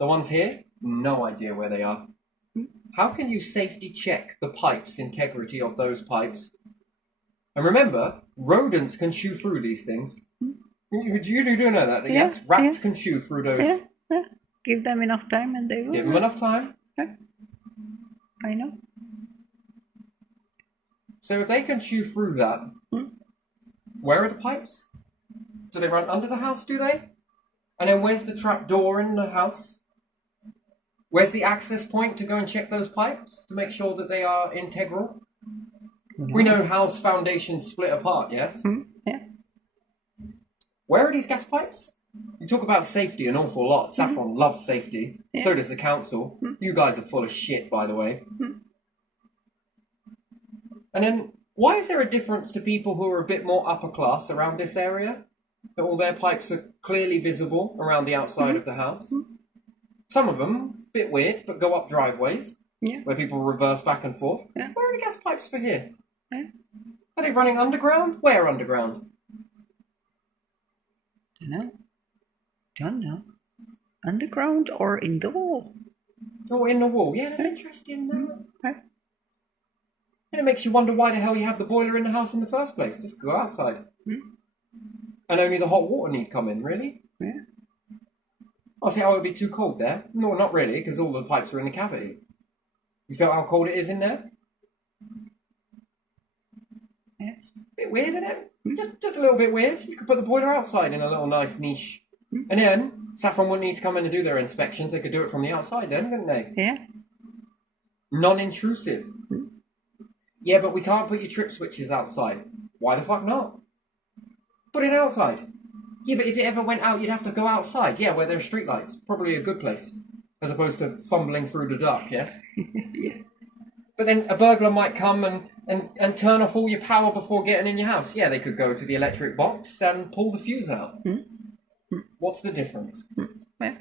The ones here, no idea where they are. How can you safety check the pipes, integrity of those pipes? And remember, rodents can chew through these things. You do know that? Yeah, Yes, rats yeah. can chew through those. Yeah. Yeah. Give them enough time and they will. Give them enough time. Yeah. I know. So if they can chew through that, where are the pipes? Do they run under the house, do they? And then where's the trap door in the house? Where's the access point to go and check those pipes to make sure that they are integral? We know house foundations split apart, yes? Yeah. Where are these gas pipes? You talk about safety an awful lot. Saffron loves safety. Yeah. So does the council. You guys are full of shit, by the way. And then, why is there a difference to people who are a bit more upper class around this area? That all their pipes are clearly visible around the outside of the house. Some of them, a bit weird, but go up driveways. Yeah. Where people reverse back and forth. Yeah. Where are the gas pipes for here? Yeah. Are they running underground? Where underground? Don't know. Underground or in the wall? Oh, in the wall. Yeah, that's interesting. Okay. And it makes you wonder why the hell you have the boiler in the house in the first place. Just go outside. And only the hot water need come in, really? Yeah. I see how it would be too cold there. No, not really, because all the pipes are in the cavity. You feel how cold it is in there? Yeah. It's a bit weird, isn't it? Just a little bit weird. You could put the boiler outside in a little nice niche. And then Saffron wouldn't need to come in and do their inspections. They could do it from the outside then, couldn't they? Yeah. Non-intrusive. Yeah, but we can't put your trip switches outside. Why the fuck not? Put it outside. Yeah, but if it ever went out, you'd have to go outside. Yeah, where there are streetlights. Probably a good place. As opposed to fumbling through the dark, yes? Yeah. But then a burglar might come and turn off all your power before getting in your house. Yeah, they could go to the electric box and pull the fuse out. What's the difference? Yeah.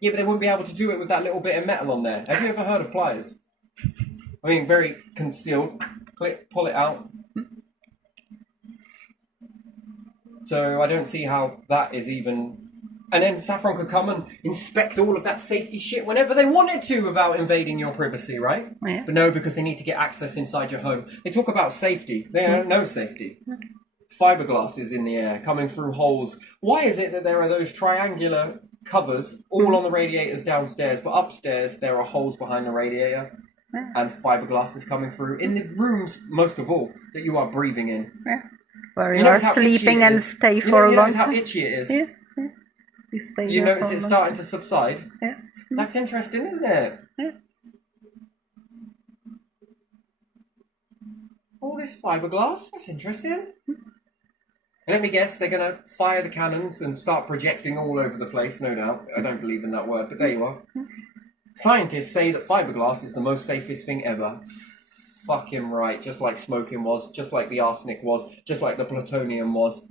Yeah, but they wouldn't be able to do it with that little bit of metal on there. Have you ever heard of pliers? I mean, very concealed. Click, pull it out. So I don't see how that is even... And then Saffron could come and inspect all of that safety shit whenever they wanted to without invading your privacy, right? Yeah. But no, because they need to get access inside your home. They talk about safety. They don't know safety. Fiberglass is in the air, coming through holes. Why is it that there are those triangular covers all on the radiators downstairs, but upstairs there are holes behind the radiator and fiberglass is coming through in the rooms, most of all, that you are breathing in? Yeah. Where you notice are how itchy sleeping it and is? stay for a you long notice how time. itchy it is? Yeah. Yeah. You stay You there notice for a it's long starting time. to subside? Yeah. That's interesting, isn't it? Yeah. All this fiberglass, that's interesting. Let me guess, they're going to fire the cannons and start projecting all over the place, no doubt. I don't believe in that word, but there you are. Scientists say that fiberglass is the most safest thing ever. Fucking right, just like smoking was, just like the arsenic was, just like the plutonium was,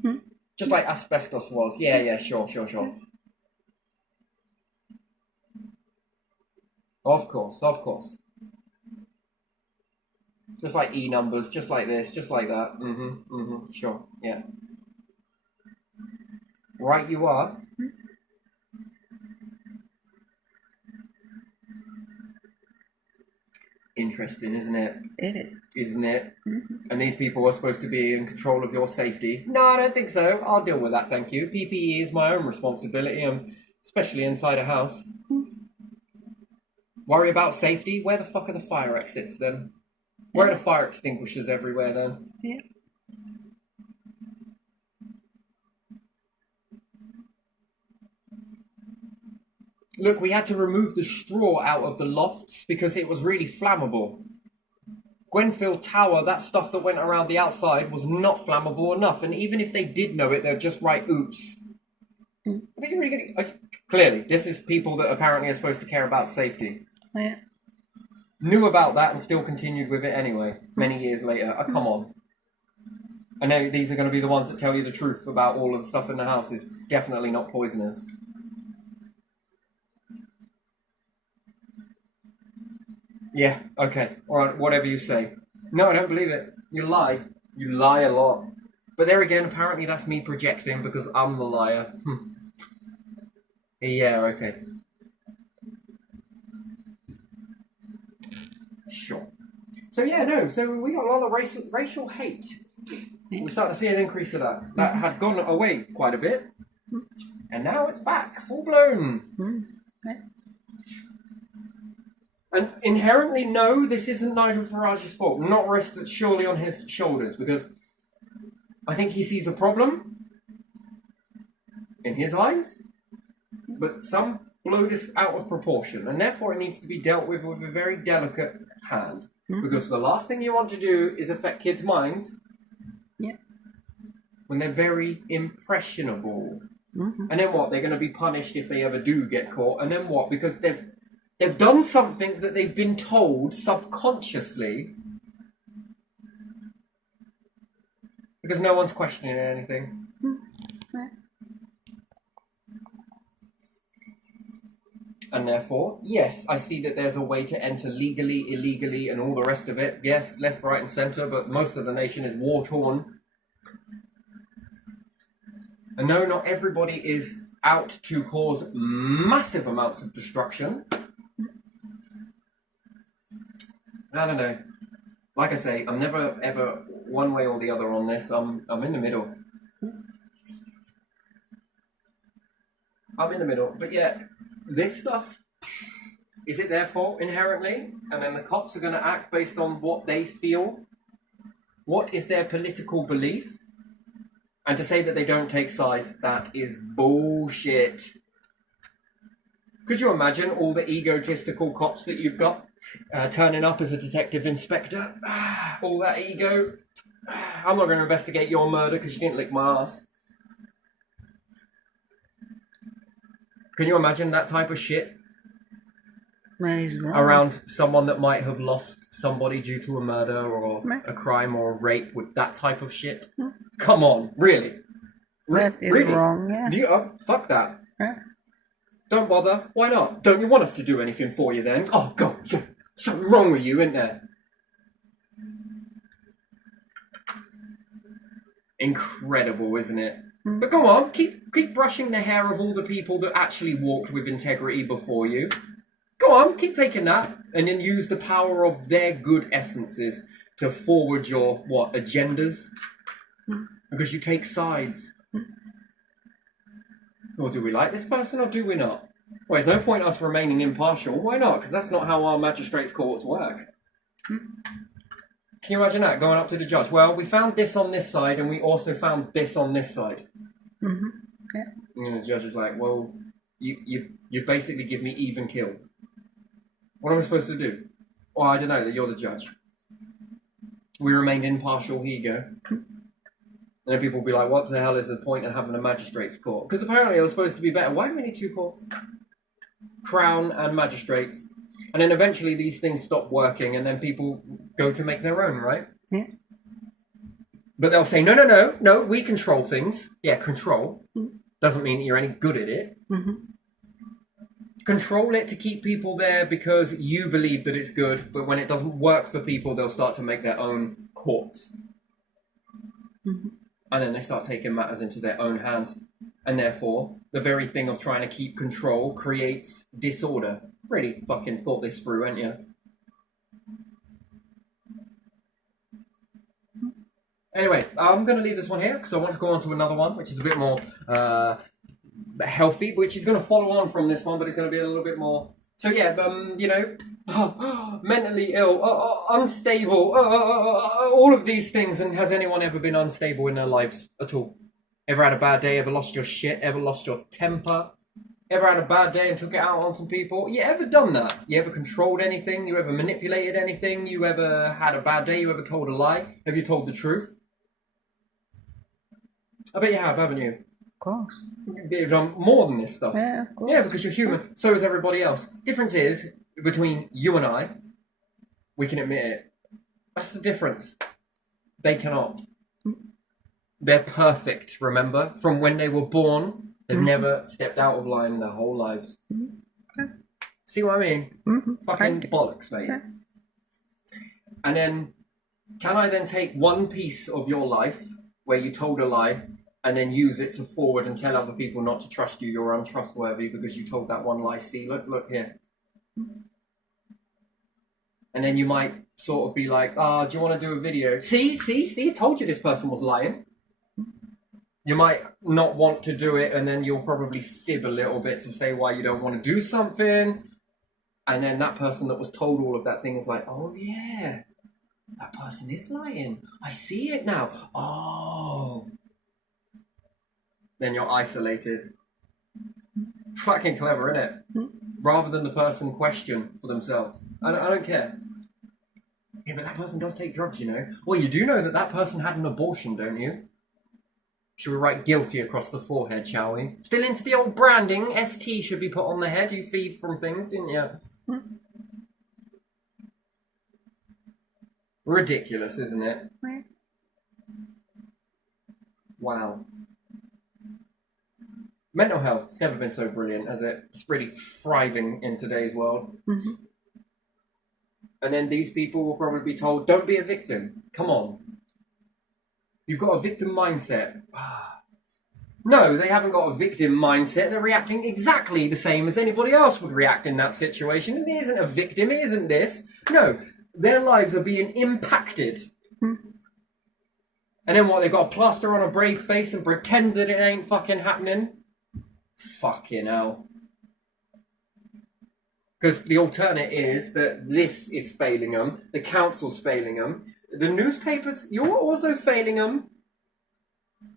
just like asbestos was. Yeah, sure. Of course. Just like E numbers, just like this, just like that. Sure, yeah. Right you are. Interesting, isn't it? It is. Isn't it? And these people are supposed to be in control of your safety. No, I don't think so. I'll deal with that, thank you. PPE is my own responsibility, especially inside a house. Worry about safety? Where the fuck are the fire exits then? Where are the fire extinguishers everywhere then? Yeah. Look, we had to remove the straw out of the lofts because it was really flammable. Grenfell Tower, that stuff that went around the outside was not flammable enough. And even if they did know it, they'd just write, oops. Clearly, this is people that apparently are supposed to care about safety. Yeah. Knew about that and still continued with it anyway, many years later. Oh, come on. I know these are going to be the ones that tell you the truth about all of the stuff in the house is definitely not poisonous. Yeah, okay. Alright, whatever you say. No, I don't believe it. You lie. You lie a lot. But there again, apparently that's me projecting because I'm the liar. Yeah, okay. Sure. So yeah, no, so we got a lot of racial hate. We're starting to see an increase of that. That had gone away quite a bit. And now it's back, full blown. And inherently, no, this isn't Nigel Farage's fault. Not rested surely on his shoulders, because I think he sees a problem in his eyes, but some blow this out of proportion, and therefore it needs to be dealt with a very delicate hand. Because the last thing you want to do is affect kids' minds when they're very impressionable. And then what? They're going to be punished if they ever do get caught. And then what? Because they've done something that they've been told subconsciously, because no one's questioning anything. And therefore, yes, I see that there's a way to enter legally, illegally, and all the rest of it. Yes, left, right, and centre, but most of the nation is war-torn. And no, not everybody is out to cause massive amounts of destruction. I don't know. Like I say, I'm never, ever one way or the other on this. I'm in the middle. I'm in the middle. But yeah, this stuff, is it their fault inherently? And then the cops are going to act based on what they feel? What is their political belief? And to say that they don't take sides, that is bullshit. Could you imagine all the egotistical cops that you've got turning up as a detective inspector? All that ego. I'm not going to investigate your murder because you didn't lick my ass. Can you imagine that type of shit around someone that might have lost somebody due to a murder or a crime or a rape with that type of shit? Come on, really? That is really? Wrong, yeah. Fuck that. Don't bother. Why not? Don't you want us to do anything for you then? Oh, God, something wrong with you, isn't there? Incredible, isn't it? But go on, keep brushing the hair of all the people that actually walked with integrity before you. Go on, keep taking that, and then use the power of their good essences to forward your, agendas? Because you take sides. Or do we like this person or do we not? Well, there's no point us remaining impartial. Why not? Because that's not how our magistrates' courts work. Can you imagine that, going up to the judge? Well, we found this on this side and we also found this on this side. Yeah. And the judge is like, well, you've basically given me even kill. What am I supposed to do? Well, I don't know, that you're the judge. We remained impartial, here you go. And then people will be like, what the hell is the point of having a magistrate's court? Because apparently it was supposed to be better. Why do we need two courts? Crown and magistrates. And then eventually these things stop working and then people go to make their own, right? Yeah. But they'll say, no, we control things. Yeah, control. Doesn't mean that you're any good at it. Control it to keep people there because you believe that it's good, but when it doesn't work for people, they'll start to make their own courts. And then they start taking matters into their own hands. And therefore, the very thing of trying to keep control creates disorder. Really fucking thought this through, ain't you? Anyway, I'm going to leave this one here because I want to go on to another one, which is a bit more healthy, which is going to follow on from this one, but it's going to be a little bit more... So yeah, mentally ill, unstable, all of these things. And has anyone ever been unstable in their lives at all? Ever had a bad day? Ever lost your shit? Ever lost your temper? Ever had a bad day and took it out on some people? You ever done that? You ever controlled anything? You ever manipulated anything? You ever had a bad day? You ever told a lie? Have you told the truth? I bet you have, haven't you? Of course. You've done more than this stuff. Yeah, of course. Yeah, because you're human. So is everybody else. Difference is, between you and I, we can admit it. That's the difference. They cannot. They're perfect, remember? From when they were born, they've never stepped out of line their whole lives. See what I mean? Fucking bollocks, mate. Yeah. And then, can I then take one piece of your life where you told a lie and then use it to forward and tell other people not to trust you, you're untrustworthy because you told that one lie? See, look here. And then you might sort of be like, do you want to do a video? See, I told you this person was lying. You might not want to do it, and then you'll probably fib a little bit to say why you don't want to do something. And then that person that was told all of that thing is like, oh yeah, that person is lying. I see it now. Oh. Then you're isolated. Fucking clever, innit? Rather than the person question for themselves. I don't care. Yeah, but that person does take drugs, you know. Well, you do know that that person had an abortion, don't you? Should we write guilty across the forehead, shall we? Still into the old branding? ST should be put on the head. You thieved from things, didn't you? Ridiculous, isn't it? Wow. Mental health, it's never been so brilliant, has it? It's really thriving in today's world. And then these people will probably be told, don't be a victim. Come on. You've got a victim mindset. No, they haven't got a victim mindset. They're reacting exactly the same as anybody else would react in that situation. It isn't a victim, it isn't this. No, their lives are being impacted. And then what, they've got to plaster on a brave face and pretend that it ain't fucking happening? Fucking hell. Because the alternate is that this is failing them, the council's failing them, the newspapers, you're also failing them.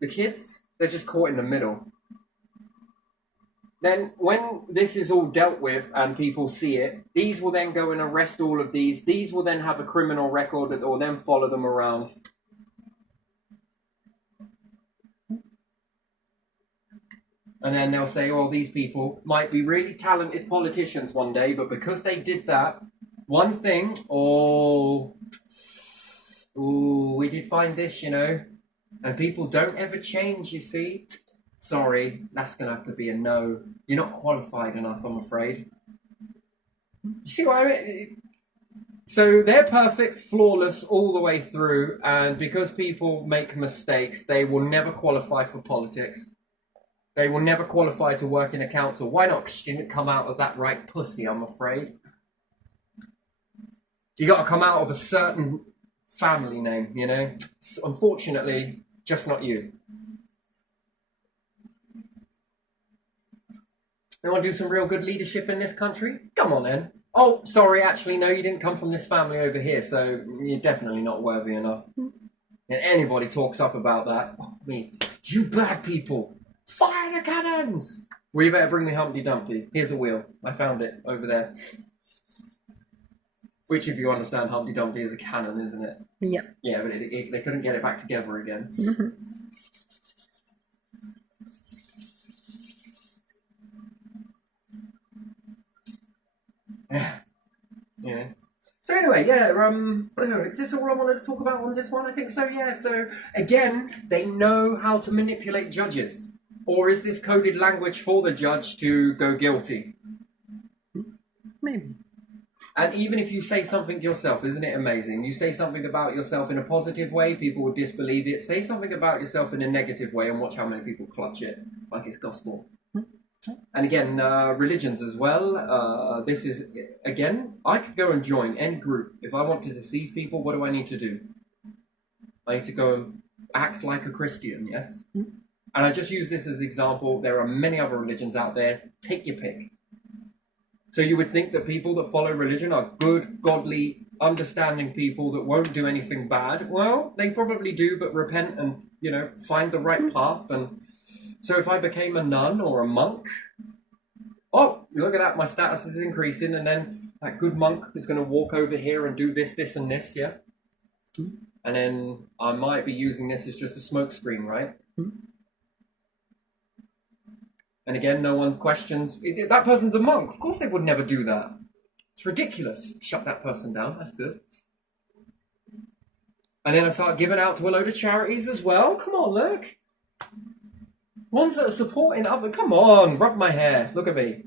The kids, they're just caught in the middle. Then when this is all dealt with and people see it, these will then go and arrest all of these. These will then have a criminal record that will then follow them around. And then they'll say, oh, these people might be really talented politicians one day, but because they did that one thing, we did find this, you know. And people don't ever change, you see. Sorry, that's going to have to be a no. You're not qualified enough, I'm afraid. You see what I mean? So they're perfect, flawless all the way through, and because people make mistakes, they will never qualify for politics. They will never qualify to work in a council. Why not? Because she didn't come out of that right pussy, I'm afraid. You got to come out of a certain family name, you know? Unfortunately, just not you. You want to do some real good leadership in this country? Come on then. Oh, sorry, actually, no, you didn't come from this family over here, so you're definitely not worthy enough. And anybody talks up about that, you bad people, fire the cannons! Well, you better bring me Humpty Dumpty. Here's a wheel. I found it over there. Which, if you understand, Humpty Dumpty is a cannon, isn't it? Yeah. Yeah, but they couldn't get it back together again. Yeah. So anyway, is this all I wanted to talk about on this one? I think so, yeah. So, again, they know how to manipulate judges. Or is this coded language for the judge to go guilty? Maybe. And even if you say something yourself, isn't it amazing? You say something about yourself in a positive way, people will disbelieve it. Say something about yourself in a negative way and watch how many people clutch it like it's gospel. And again, religions as well. This is, again, I could go and join any group. If I want to deceive people, what do I need to do? I need to go and act like a Christian, yes? And I just use this as an example. There are many other religions out there. Take your pick. So you would think that people that follow religion are good, godly, understanding people that won't do anything bad. Well, they probably do, but repent and, you know, find the right path. And so if I became a nun or a monk, oh, look at that, my status is increasing, and then that good monk is going to walk over here and do this, this, and this, yeah? And then I might be using this as just a smoke screen, right? And again, no one questions, that person's a monk. Of course they would never do that. It's ridiculous. Shut that person down, that's good. And then I start giving out to a load of charities as well. Come on, look. Ones that are supporting other, come on, rub my hair, look at me.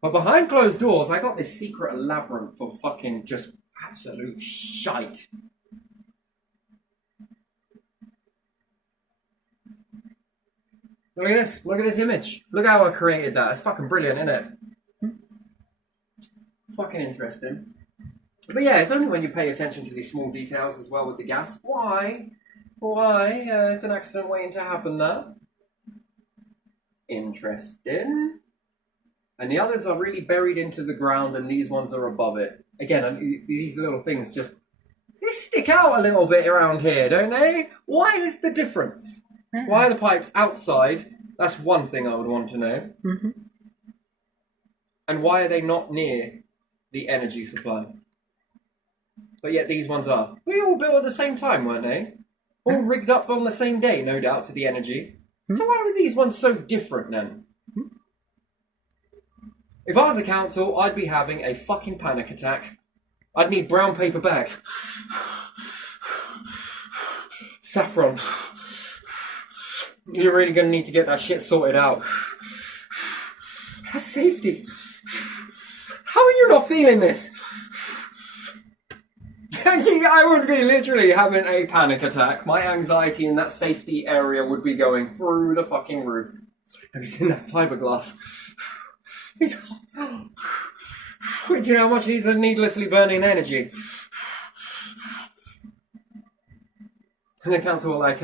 But behind closed doors, I got this secret labyrinth of fucking just absolute shite. Look at this. Look at this image. Look how I created that. It's fucking brilliant, isn't it? Fucking interesting. But yeah, it's only when you pay attention to these small details as well with the gas. Why? It's an accident waiting to happen there. Interesting. And the others are really buried into the ground, and these ones are above it. Again, these little things just they stick out a little bit around here, don't they? Why is the difference? Why are the pipes outside? That's one thing I would want to know. Mm-hmm. And why are they not near the energy supply? But yet these ones are. They all built at the same time, weren't they? All rigged up on the same day, no doubt, to the energy. So why were these ones so different then? If I was the council, I'd be having a fucking panic attack. I'd need brown paper bags. Saffron. You're really going to need to get that shit sorted out. That's safety. How are you not feeling this? I would be literally having a panic attack. My anxiety in that safety area would be going through the fucking roof. Have you seen that fiberglass? Do you know how much these are needlessly burning energy? And the council were like,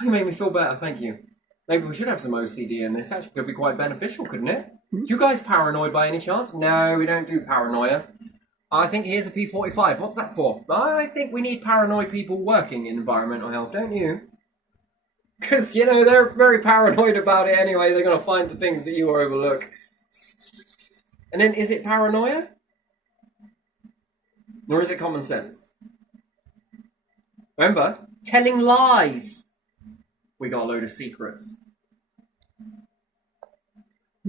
you made me feel better, thank you. Maybe we should have some OCD in this. Actually, could be quite beneficial, couldn't it? You guys paranoid by any chance? No, we don't do paranoia. I think here's a P45. What's that for? I think we need paranoid people working in environmental health, don't you? Because, you know, they're very paranoid about it anyway. They're going to find the things that you overlook. And then, is it paranoia? Or is it common sense? Remember, telling lies. We got a load of secrets.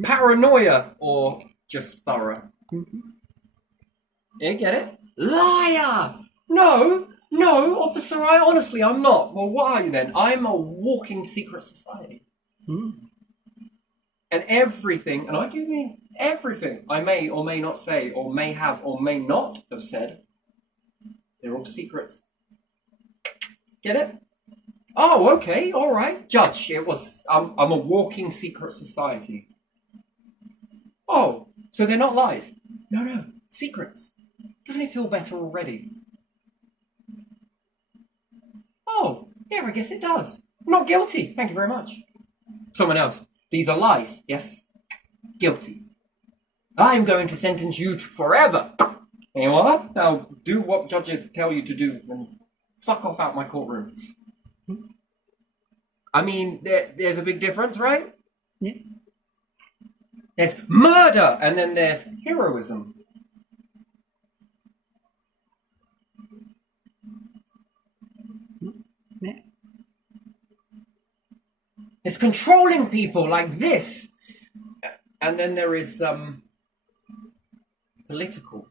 Paranoia or just thorough. You get it? Liar! No, officer, I'm not. Well, what are you then? I'm a walking secret society. And everything, and I do mean everything I may or may not say, or may have or may not have said, they're all secrets. Get it? Oh, okay, all right. Judge, I'm a walking secret society. Oh, so they're not lies? No, secrets. Doesn't it feel better already? Oh, yeah, I guess it does. I'm not guilty. Thank you very much. Someone else. These are lies. Yes. Guilty. I'm going to sentence you to forever. You know what? Now do what judges tell you to do and fuck off out my courtroom. I mean, there's a big difference, right? Yeah. There's murder and then there's heroism. Yeah. It's controlling people like this. And then there is political.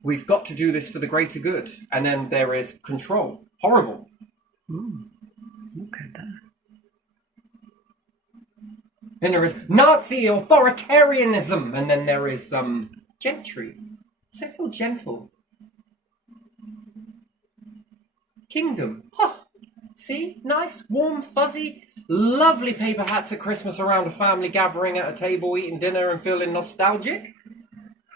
We've got to do this for the greater good. And then there is control. Horrible. Look at that. Then there is Nazi authoritarianism. And then there is gentry. Does it feel gentle? Kingdom. Huh. See? Nice, warm, fuzzy, lovely paper hats at Christmas around a family gathering at a table, eating dinner and feeling nostalgic.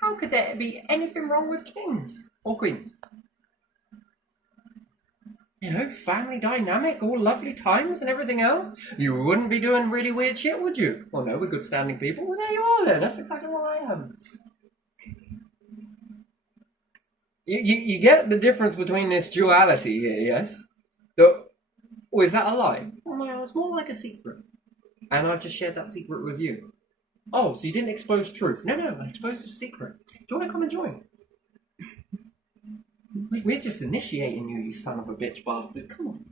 How could there be anything wrong with kings or queens? You know, family dynamic, all lovely times and everything else. You wouldn't be doing really weird shit, would you? Well, no, we're good standing people. Well, there you are then. That's exactly what I am. You get the difference between this duality here, yes? Or is that a lie? Oh no, it's more like a secret. And I've just shared that secret with you. Oh, so you didn't expose truth? No, I exposed a secret. Do you want to come and join? We're just initiating you, you son of a bitch bastard. Come on.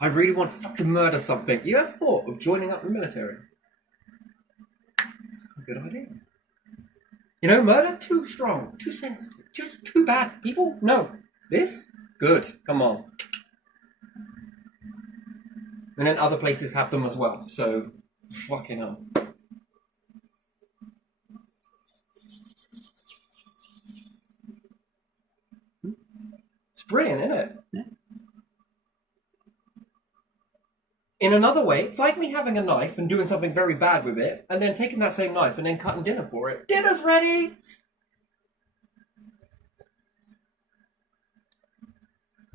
I really want to fucking murder something. You have thought of joining up the military? It's a good idea. You know, murder? Too strong, too sensitive, just too bad. People? No. This? Good. Come on. And then other places have them as well. So, fucking hell. It's brilliant, isn't it? Yeah. In another way, it's like me having a knife and doing something very bad with it, and then taking that same knife and then cutting dinner for it. Dinner's ready!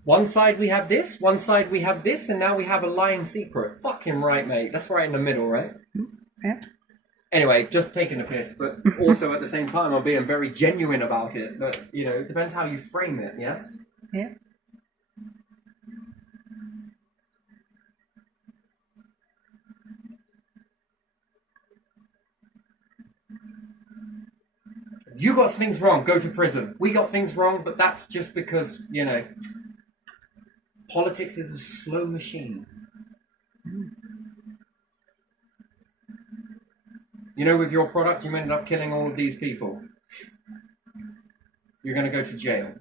One side we have this, one side we have this, and now we have a lying secret. Fucking right, mate. That's right in the middle, right? Yeah. Anyway, just taking a piss, but also at the same time, I'm being very genuine about it. But, you know, it depends how you frame it, yes? Yeah. You got things wrong, go to prison. We got things wrong, but that's just because, you know, politics is a slow machine. You know, with your product, you ended up killing all of these people. You're going to go to jail.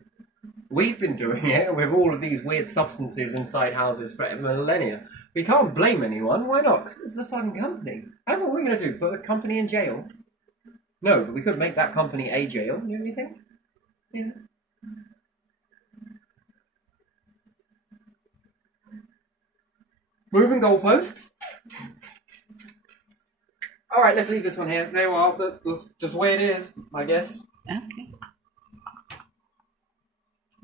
We've been doing it with all of these weird substances inside houses for millennia. We can't blame anyone. Why not? Because it's a fun company. And what are we going to do? Put a company in jail? No, but we could make that company a jail. You know anything? Yeah. Moving goalposts. All right, let's leave this one here. There you are. That's just the way it is, I guess. Okay.